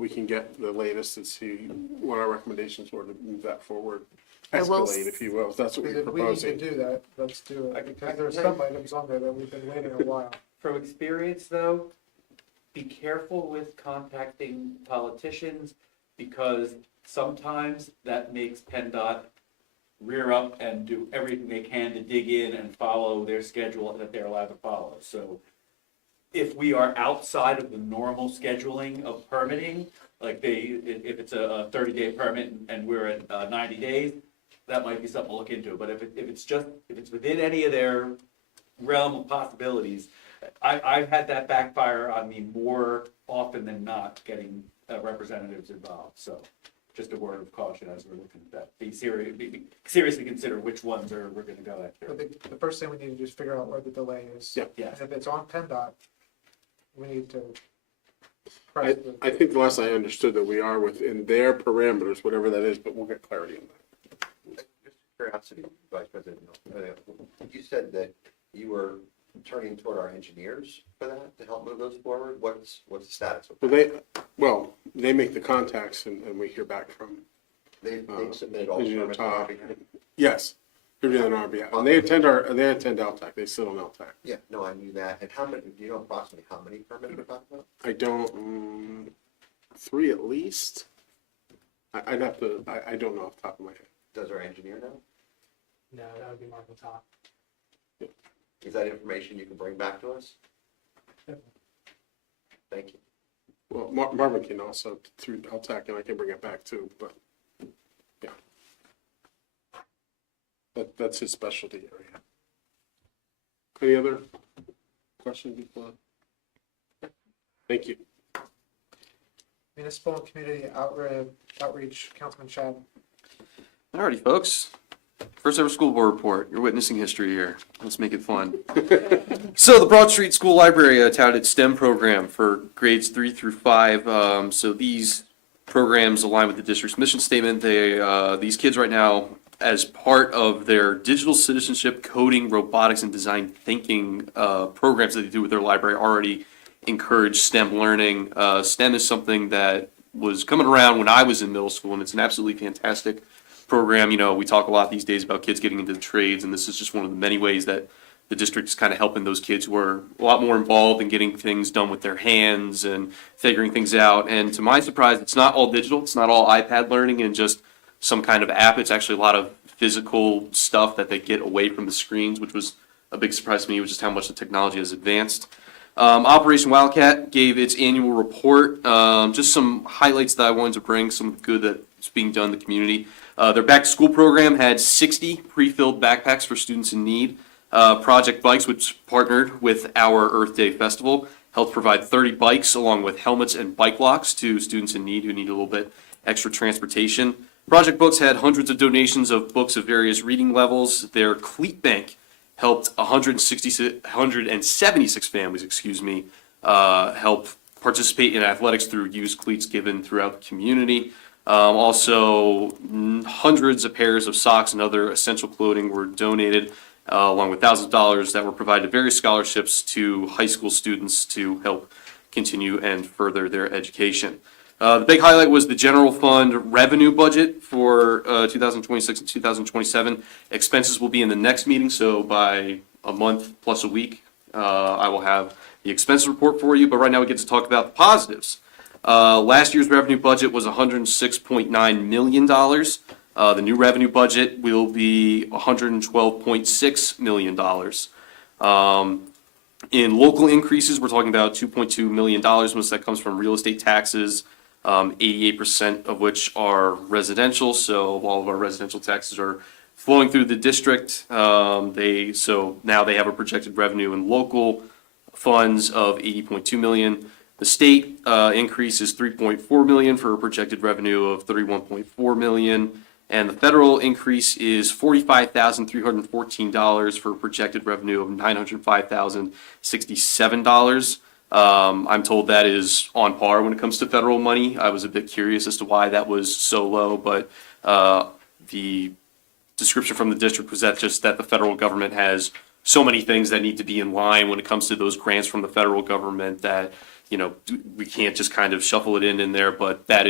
can get the latest and see what our recommendations were to move that forward. I will Escalate, if you will, if that's what If you're we need to proposing. do that, let's do I it, can- because I can there's tell some items on there that we've been waiting a while. From experience, though, be careful with contacting politicians because sometimes that makes PennDOT rear up and do everything they can to dig in and follow their schedule that they're allowed to follow. So if we are outside of the normal scheduling of permitting, like if it's a 30-day permit and we're at 90 days, that might be something to look into. But if it's within any of their realm of possibilities, I've had that backfire on me more often than not, getting representatives involved. So just a word of caution as we're looking at that. Seriously consider which ones we're going to go I after. think the first thing we need to do is figure out where the delay is. Yeah. Yes. And if it's on PennDOT, we need to I, press the, I think the last I understood that we are within their parameters, whatever that is, but we'll get clarity on that. Just curiosity, Vice President, you said that you were turning toward our engineers for that to help move those forward. What's the status of But that? they make the contacts and we hear back from They've submitted all the Engineer permits. Todd. and everything? Yes, they're doing it on our behalf. And they attend LTAC, they sit on LTAC. Yeah, no, I knew that. And how many, do you know approximately how many permits we're talking about? I don't, 3 at least. I'd have to, I don't know off the top of my head. Does our engineer know? No, that would be Mark Top. Is that information you can bring back to us? Thank you. Well, Marvin can also, through LTAC, and I can bring it back too, but, yeah. That's his specialty area. Any other questions before? Thank you. Municipal and Community Outreach, Councilman Chad. Alrighty, folks. First ever school board report. You're witnessing history here. Let's make it fun. So the Broad Street School Library touted STEM program for grades 3 through 5. So these programs align with the district's mission statement. These kids right now, as part of their digital citizenship, coding, robotics, and design thinking programs that they do with their library, already encourage STEM learning. STEM is something that was coming around when I was in middle school, and it's an absolutely fantastic program. You know, we talk a lot these days about kids getting into the trades, and this is just one of the many ways that the district is kind of helping those kids who are a lot more involved in getting things done with their hands and figuring things out. And to my surprise, it's not all digital. It's not all iPad learning and just some kind of app. It's actually a lot of physical stuff that they get away from the screens, which was a big surprise to me, was just how much the technology has advanced. Operation Wildcat gave its annual report. Just some highlights that I wanted to bring, some good that's being done in the community. Their back to school program had 60 pre-filled backpacks for students in need. Project Bikes, which partnered with our Earth Day Festival, helped provide 30 bikes along with helmets and bike locks to students in need who need a little bit extra transportation. Project Books had hundreds of donations of books of various reading levels. Their Cleat Bank helped 176 families, help participate in athletics through used cleats given throughout the community. Also, hundreds of pairs of socks and other essential clothing were donated, along with thousands of dollars that were provided to various scholarships to high school students to help continue and further their education. The big highlight was the general fund revenue budget for 2026 and 2027. Expenses will be in the next meeting, so by a month plus a week, I will have the expense report for you. But right now we get to talk about the positives. Last year's revenue budget was $106.9 million. The new revenue budget will be $112.6 million. In local increases, we're talking about $2.2 million. Most of that comes from real estate taxes, 88% of which are residential. So all of our residential taxes are flowing through the district. So now they have a projected revenue in local funds of $80.2 million. The state increase is $3.4 million for a projected revenue of $31.4 million. And the federal increase is $45,314 for a projected revenue of $905,067. I'm told that is on par when it comes to federal money. I was a bit curious as to why that was so low, but the description from the district was that the federal government has so many things that need to be in line when it comes to those grants from the federal government that, you know, we can't just kind of shuffle it in there, but that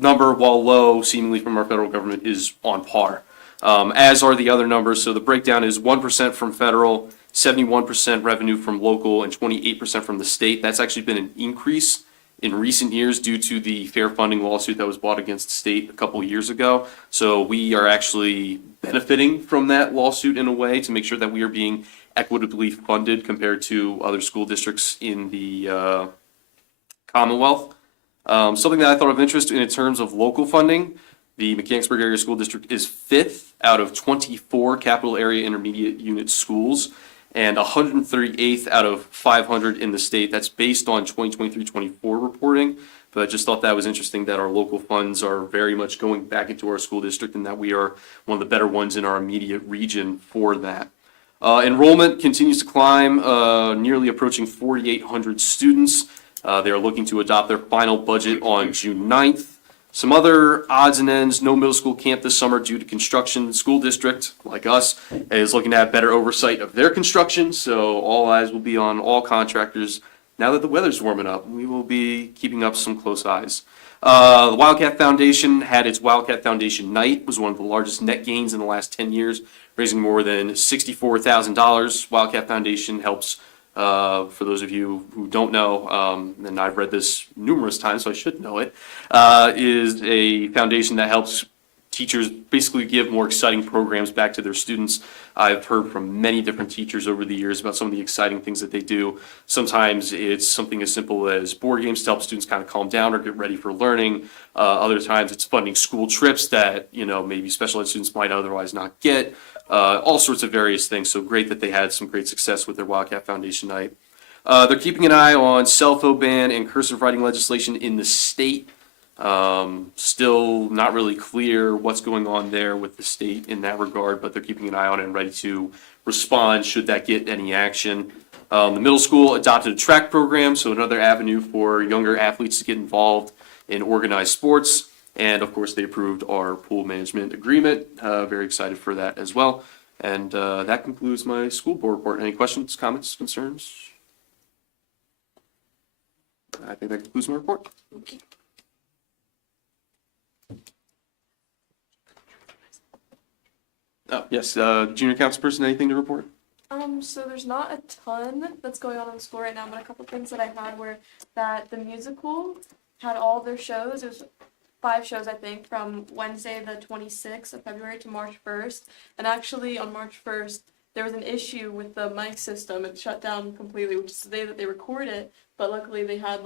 number, while low, seemingly from our federal government, is on par, as are the other numbers. So the breakdown is 1% from federal, 71% revenue from local, and 28% from the state. That's actually been an increase in recent years due to the fair funding lawsuit that was brought against the state a couple of years ago. So we are actually benefiting from that lawsuit in a way to make sure that we are being equitably funded compared to other school districts in the Commonwealth. Something that I thought of interest in terms of local funding, the Mechanicsburg Area School District is 5th out of 24 capital area intermediate unit schools and 138th out of 500 in the state. That's based on 2023-24 reporting. But I just thought that was interesting that our local funds are very much going back into our school district and that we are one of the better ones in our immediate region for that. Enrollment continues to climb, nearly approaching 4,800 students. They are looking to adopt their final budget on June 9th. Some other odds and ends: no middle school camp this summer due to construction. School district, like us, is looking to have better oversight of their construction, so all eyes will be on all contractors. Now that the weather's warming up, we will be keeping up some close eyes. The Wildcat Foundation had its Wildcat Foundation Night. It was one of the largest net gains in the last 10 years, raising more than $64,000. Wildcat Foundation helps, for those of you who don't know, and I've read this numerous times, so I should know it, is a foundation that helps teachers basically give more exciting programs back to their students. I've heard from many different teachers over the years about some of the exciting things that they do. Sometimes it's something as simple as board games to help students kind of calm down or get ready for learning. Other times it's funding school trips that, maybe special ed students might otherwise not get. All sorts of various things. So great that they had some great success with their Wildcat Foundation night. They're keeping an eye on cell phone ban and cursive writing legislation in the state. Still not really clear what's going on there with the state in that regard, but they're keeping an eye on it and ready to respond should that get any action. The middle school adopted a track program, so another avenue for younger athletes to get involved in organized sports. And of course, they approved our pool management agreement. Very excited for that as well. And that concludes my school board report. Any questions, comments, concerns? I think that concludes my report. Oh, yes, junior councilperson, anything to report? So there's not a ton that's going on in the school right now, but a couple things that I had were that the musical had all their shows. It was 5 shows, I think, from Wednesday the 26th of February to March 1st. And actually on March 1st, there was an issue with the mic system. It shut down completely, which is the day that they record it. But luckily they had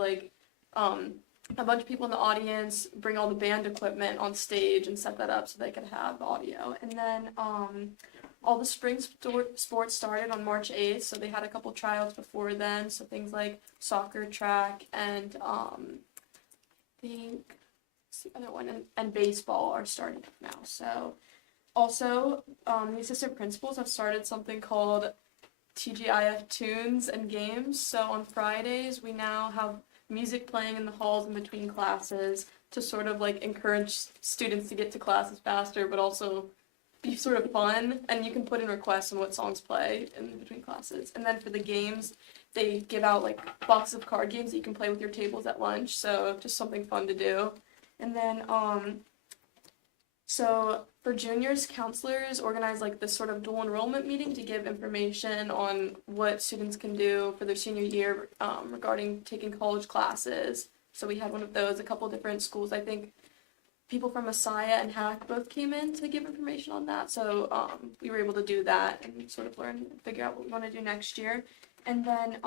a bunch of people in the audience bring all the band equipment on stage and set that up so they could have audio. And then all the spring sports started on March 8th, so they had a couple tryouts before then. So things like soccer, track, and the other one, and baseball are starting now. So also, the assistant principals have started something called TGIF Tunes and Games. So on Fridays, we now have music playing in the halls in between classes to sort of encourage students to get to classes faster, but also be sort of fun. And you can put in requests on what songs play in between classes. And then for the games, they give out boxes of card games that you can play with your tables at lunch. So just something fun to do. And then so for juniors, counselors organize this sort of dual enrollment meeting to give information on what students can do for their senior year regarding taking college classes. So we had one of those, a couple different schools. I think people from Messiah and Hack both came in to give information on that. So we were able to do that and sort of learn and figure out what we want to do next year. And then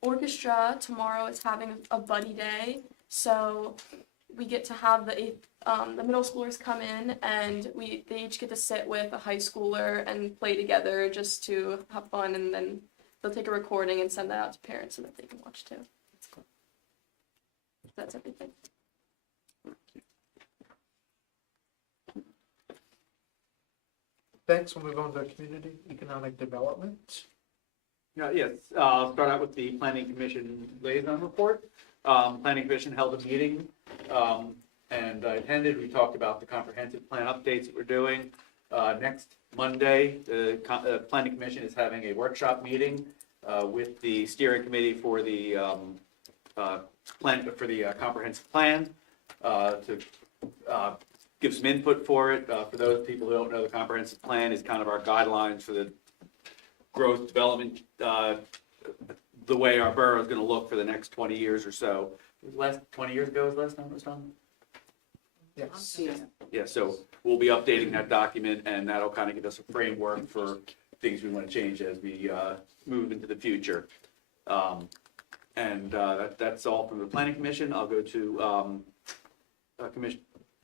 orchestra tomorrow is having a buddy day. So we get to have the middle schoolers come in and they each get to sit with a high schooler and play together just to have fun, and then they'll take a recording and send that out to parents so that they can watch too. That's cool. That's everything. Thanks. We'll move on to community economic development. Yes, I'll start out with the Planning Commission liaison report. Planning Commission held a meeting, and I attended. We talked about the comprehensive plan updates that we're doing. Next Monday, the Planning Commission is having a workshop meeting with the steering committee for the comprehensive plan to give some input for it. For those people who don't know, the comprehensive plan is kind of our guidelines for the growth development, the way our borough is going to look for the next 20 years or so. 20 years ago was the last time it was done? Yes. Yeah, so we'll be updating that document, and that'll kind of give us a framework for things we want to change as we move into the future. That's all from the Planning Commission. I'll go to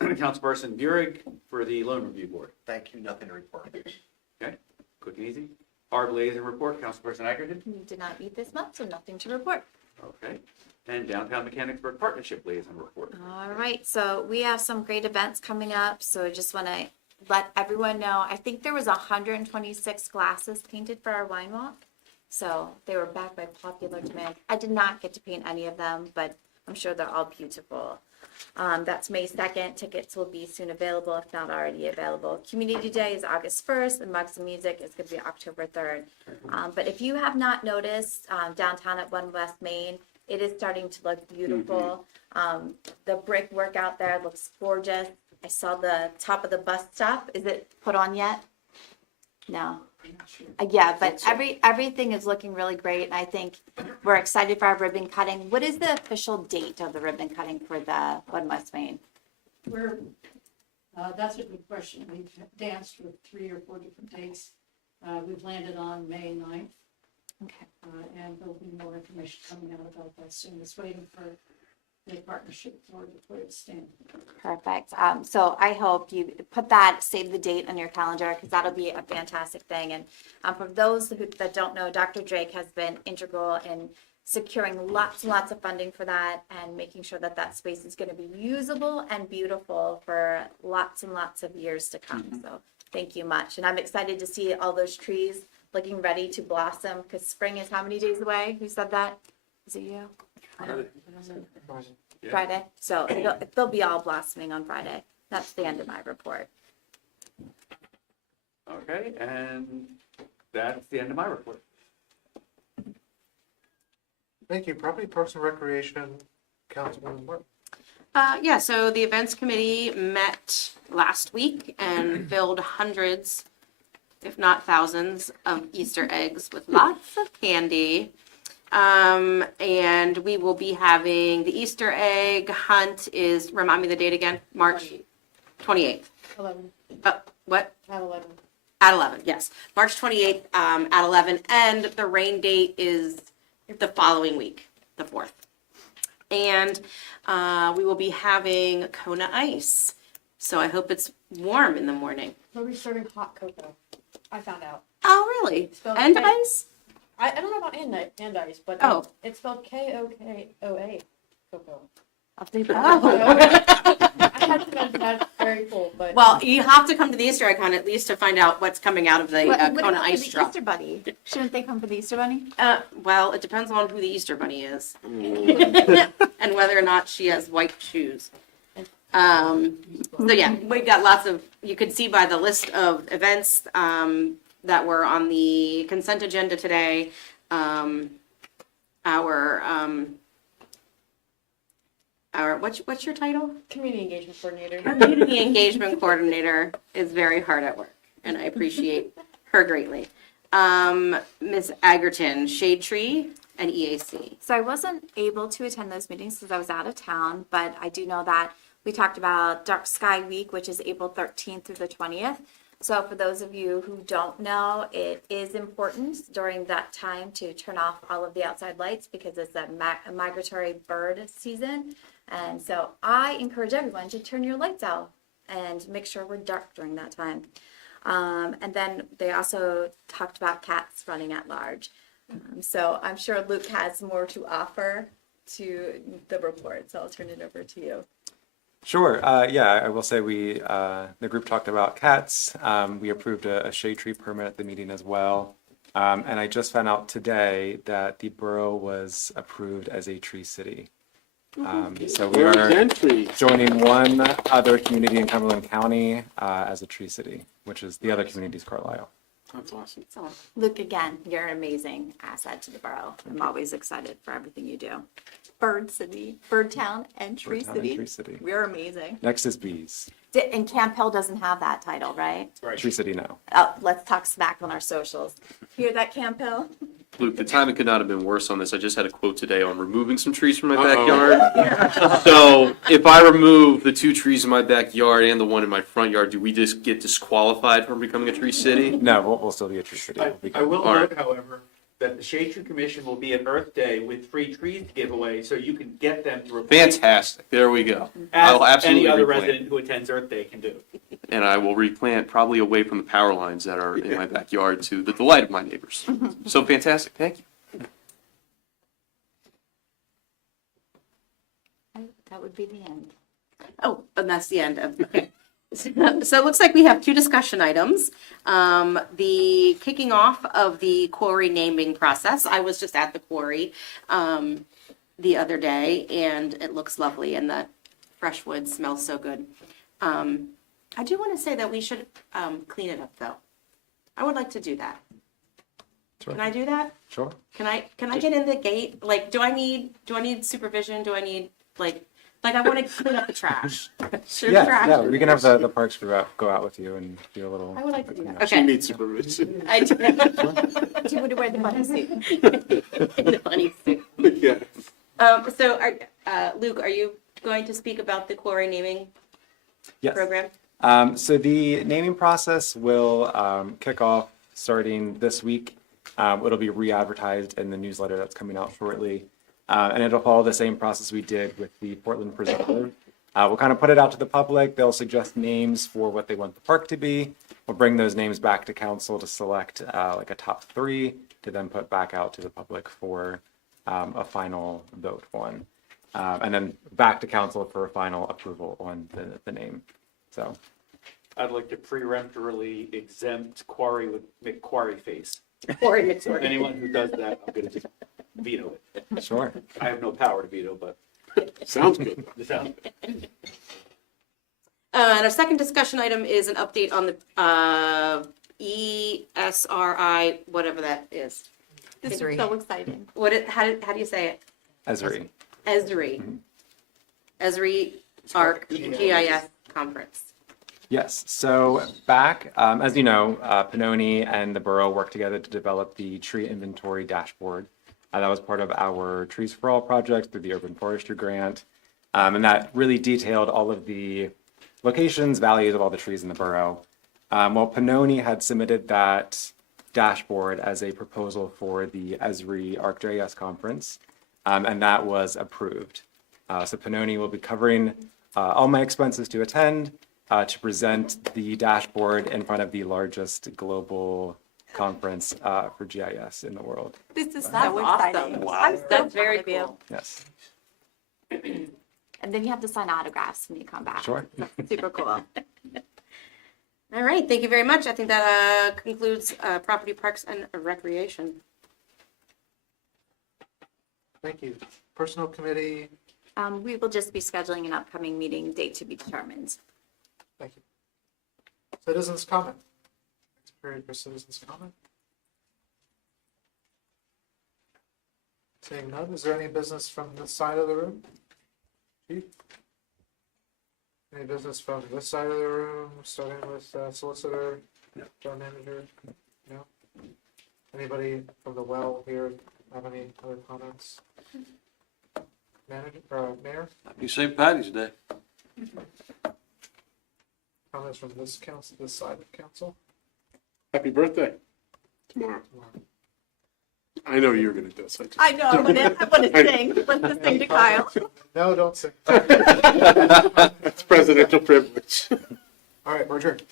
Councilperson Burek for the Loan Review Board. Thank you, nothing to report. Okay, quick and easy. Harbor Liaison Report, Councilperson Egerton. We did not meet this month, so nothing to report. Okay, and Downtown Mechanicsburg Partnership Liaison Report. All right, so we have some great events coming up, so I just want to let everyone know. I think there was 126 glasses painted for our wine walk, so they were backed by popular demand. I did not get to paint any of them, but I'm sure they're all beautiful. That's May 2nd. Tickets will be soon available, if not already available. Community Day is August 1st, and Mugs and Music is going to be October 3rd. But if you have not noticed, downtown at 1 West Main, it is starting to look beautiful. The brick work out there looks gorgeous. I saw the top of the bus stop. Is it put on yet? No. Yeah, but everything is looking really great, and I think we're excited for our ribbon cutting. What is the official date of the ribbon cutting for the 1 West Main? That's a good question. We've danced with 3 or 4 different dates. We've landed on May 9th. Okay. And there'll be more information coming out about that soon. Just waiting for the partnership board to put its stamp. Perfect. So I hope you put that, save the date on your calendar, because that'll be a fantastic thing. And for those that don't know, Dr. Drake has been integral in securing lots and lots of funding for that and making sure that that space is going to be usable and beautiful for lots and lots of years to come. So thank you much. And I'm excited to see all those trees looking ready to blossom, because spring is how many days away? Who said that? Is it you? Friday. So they'll be all blossoming on Friday. That's the end of my report. Okay, and that's the end of my report. Thank you. Property Parks and Recreation, Councilwoman Martin. Yeah, so the events committee met last week and filled hundreds, if not thousands, of Easter eggs with lots of candy. And we will be having the Easter egg hunt is, remind me the date again, March 28th. 11. What? At 11. At 11, yes. March 28th at 11. And the rain date is the following week, the 4th. And we will be having Kona ice. So I hope it's warm in the morning. We'll be serving hot cocoa. I found out. Oh, really? Spelled And K- ice? I don't know about and ice, but Oh. it's spelled Kokoa. Cocoa. I'll do I had to mention that's very cool, but Well, you have to come to the Easter egg hunt at least to find out what's coming out of the What Kona about ice the truck. Easter Bunny? Shouldn't they come for the Easter Bunny? Well, it depends on who the Easter Bunny is and whether or not she has white shoes. So yeah, we've got lots of, you could see by the list of events that were on the consent agenda today, what's your title? community engagement coordinator. Community engagement coordinator is very hard at work, and I appreciate her greatly. Ms. Agerton, Shade Tree, and EAC. So I wasn't able to attend those meetings because I was out of town, but I do know that we talked about Dark Sky Week, which is April 13th through the 20th. So for those of you who don't know, it is important during that time to turn off all of the outside lights because it's a migratory bird season. And so I encourage everyone to turn your lights out and make sure we're dark during that time. And then they also talked about cats running at large. So I'm sure Luke has more to offer to the report, so I'll turn it over to you. Sure. Yeah, I will say the group talked about cats. We approved a shade tree permit at the meeting as well. And I just found out today that the borough was approved as a tree city. So we are joining one other community in Cumberland County as a tree city, which is the other community is Carlisle. That's awesome. So Luke, again, you're an amazing asset to the borough. I'm always excited for everything you do. Bird City, Bird Town, and Tree Bird Town and City. Tree City. We're amazing. Next is bees. And Camp Hill doesn't have that title, right? Tree City now. Oh, let's talk smack on our socials. Hear that, Camp Hill? Luke, the timing could not have been worse on this. I just had a quote today on removing some trees from my backyard. So if I remove the 2 trees in my backyard and the one in my front yard, do we just get disqualified from becoming a tree city? No, we'll still be a tree city. I will All right. note, however, that the Shade Tree Commission will be at Earth Day with free trees to give away, so you can get them to replace. Fantastic. There we go. As I'll absolutely any other replant. resident who attends Earth Day can do. And I will replant probably away from the power lines that are in my backyard to the delight of my neighbors. So fantastic. Thank you. That would be the end. Oh, and that's the end of, okay. So it looks like we have 2 discussion items. The kicking off of the quarry naming process. I was just at the quarry the other day, and it looks lovely, and the fresh wood smells so good. I do want to say that we should clean it up, though. I would like to do that. Sure. Can I do that? Sure. Can I get in the gate? Like, do I need supervision? Do I need like I want to clean up the trash? Yeah, we can have the parks crew go out with you and do a little. I would like to do that. cleanup. Okay. She needs supervision. I do. Do you want to wear the bunny suit? The bunny suit. Yeah. So, Luke, are you going to speak about the quarry naming Yes. program? So the naming process will kick off starting this week. It'll be re-advertised in the newsletter that's coming out shortly. And it'll follow the same process we did with the Portland Preserve. We'll kind of put it out to the public. They'll suggest names for what they want the park to be. We'll bring those names back to council to select like a top 3 to then put back out to the public for a final vote on. And then back to council for a final approval on the name. So I'd like to preemptorily exempt Quarry with McQuarrie face. Quarry So McQuarrie. anyone who does that, I'm gonna just veto it. sure. I have no power to veto, but Sounds good. it sounds. And our second discussion item is an update on the ESRI, whatever that is. This is Three. so exciting. How do you say it? Esri. ESRI. ESRI ARC GIS conference. Yes, so back, as you know, Pannoni and the borough worked together to develop the tree inventory dashboard. That was part of our Trees for All project through the Urban Forestry Grant. And that really detailed all of the locations, values of all the trees in the borough. Well, Pannoni had submitted that dashboard as a proposal for the ESRI ArcGIS conference, and that was approved. So Pannoni will be covering all my expenses to attend, to present the dashboard in front of the largest global conference for GIS in the world. This is That's so awesome. exciting. Wow. I'm so That's very proud of you. cool. Yes, And then you have to sign autographs when you come back. sure. Super cool. All right, thank you very much. I think that concludes property, parks, and recreation. Thank you. Personnel committee, We will just be scheduling an upcoming meeting date to be determined. thank you. Citizens comment. Next period for citizens comment. Seeing none, is there any business from this side of the room? Chief? Any business from this side of the room, starting with solicitor, town manager? No? Anybody from the well here have any other comments? Manager, mayor, Happy St. Patty's Day. comments from this council, this side of council? Happy birthday tomorrow. I know you're gonna do this. I know, I want to sing. Let's just sing to Kyle. No, don't say. That's presidential privilege. All right, we're adjourned.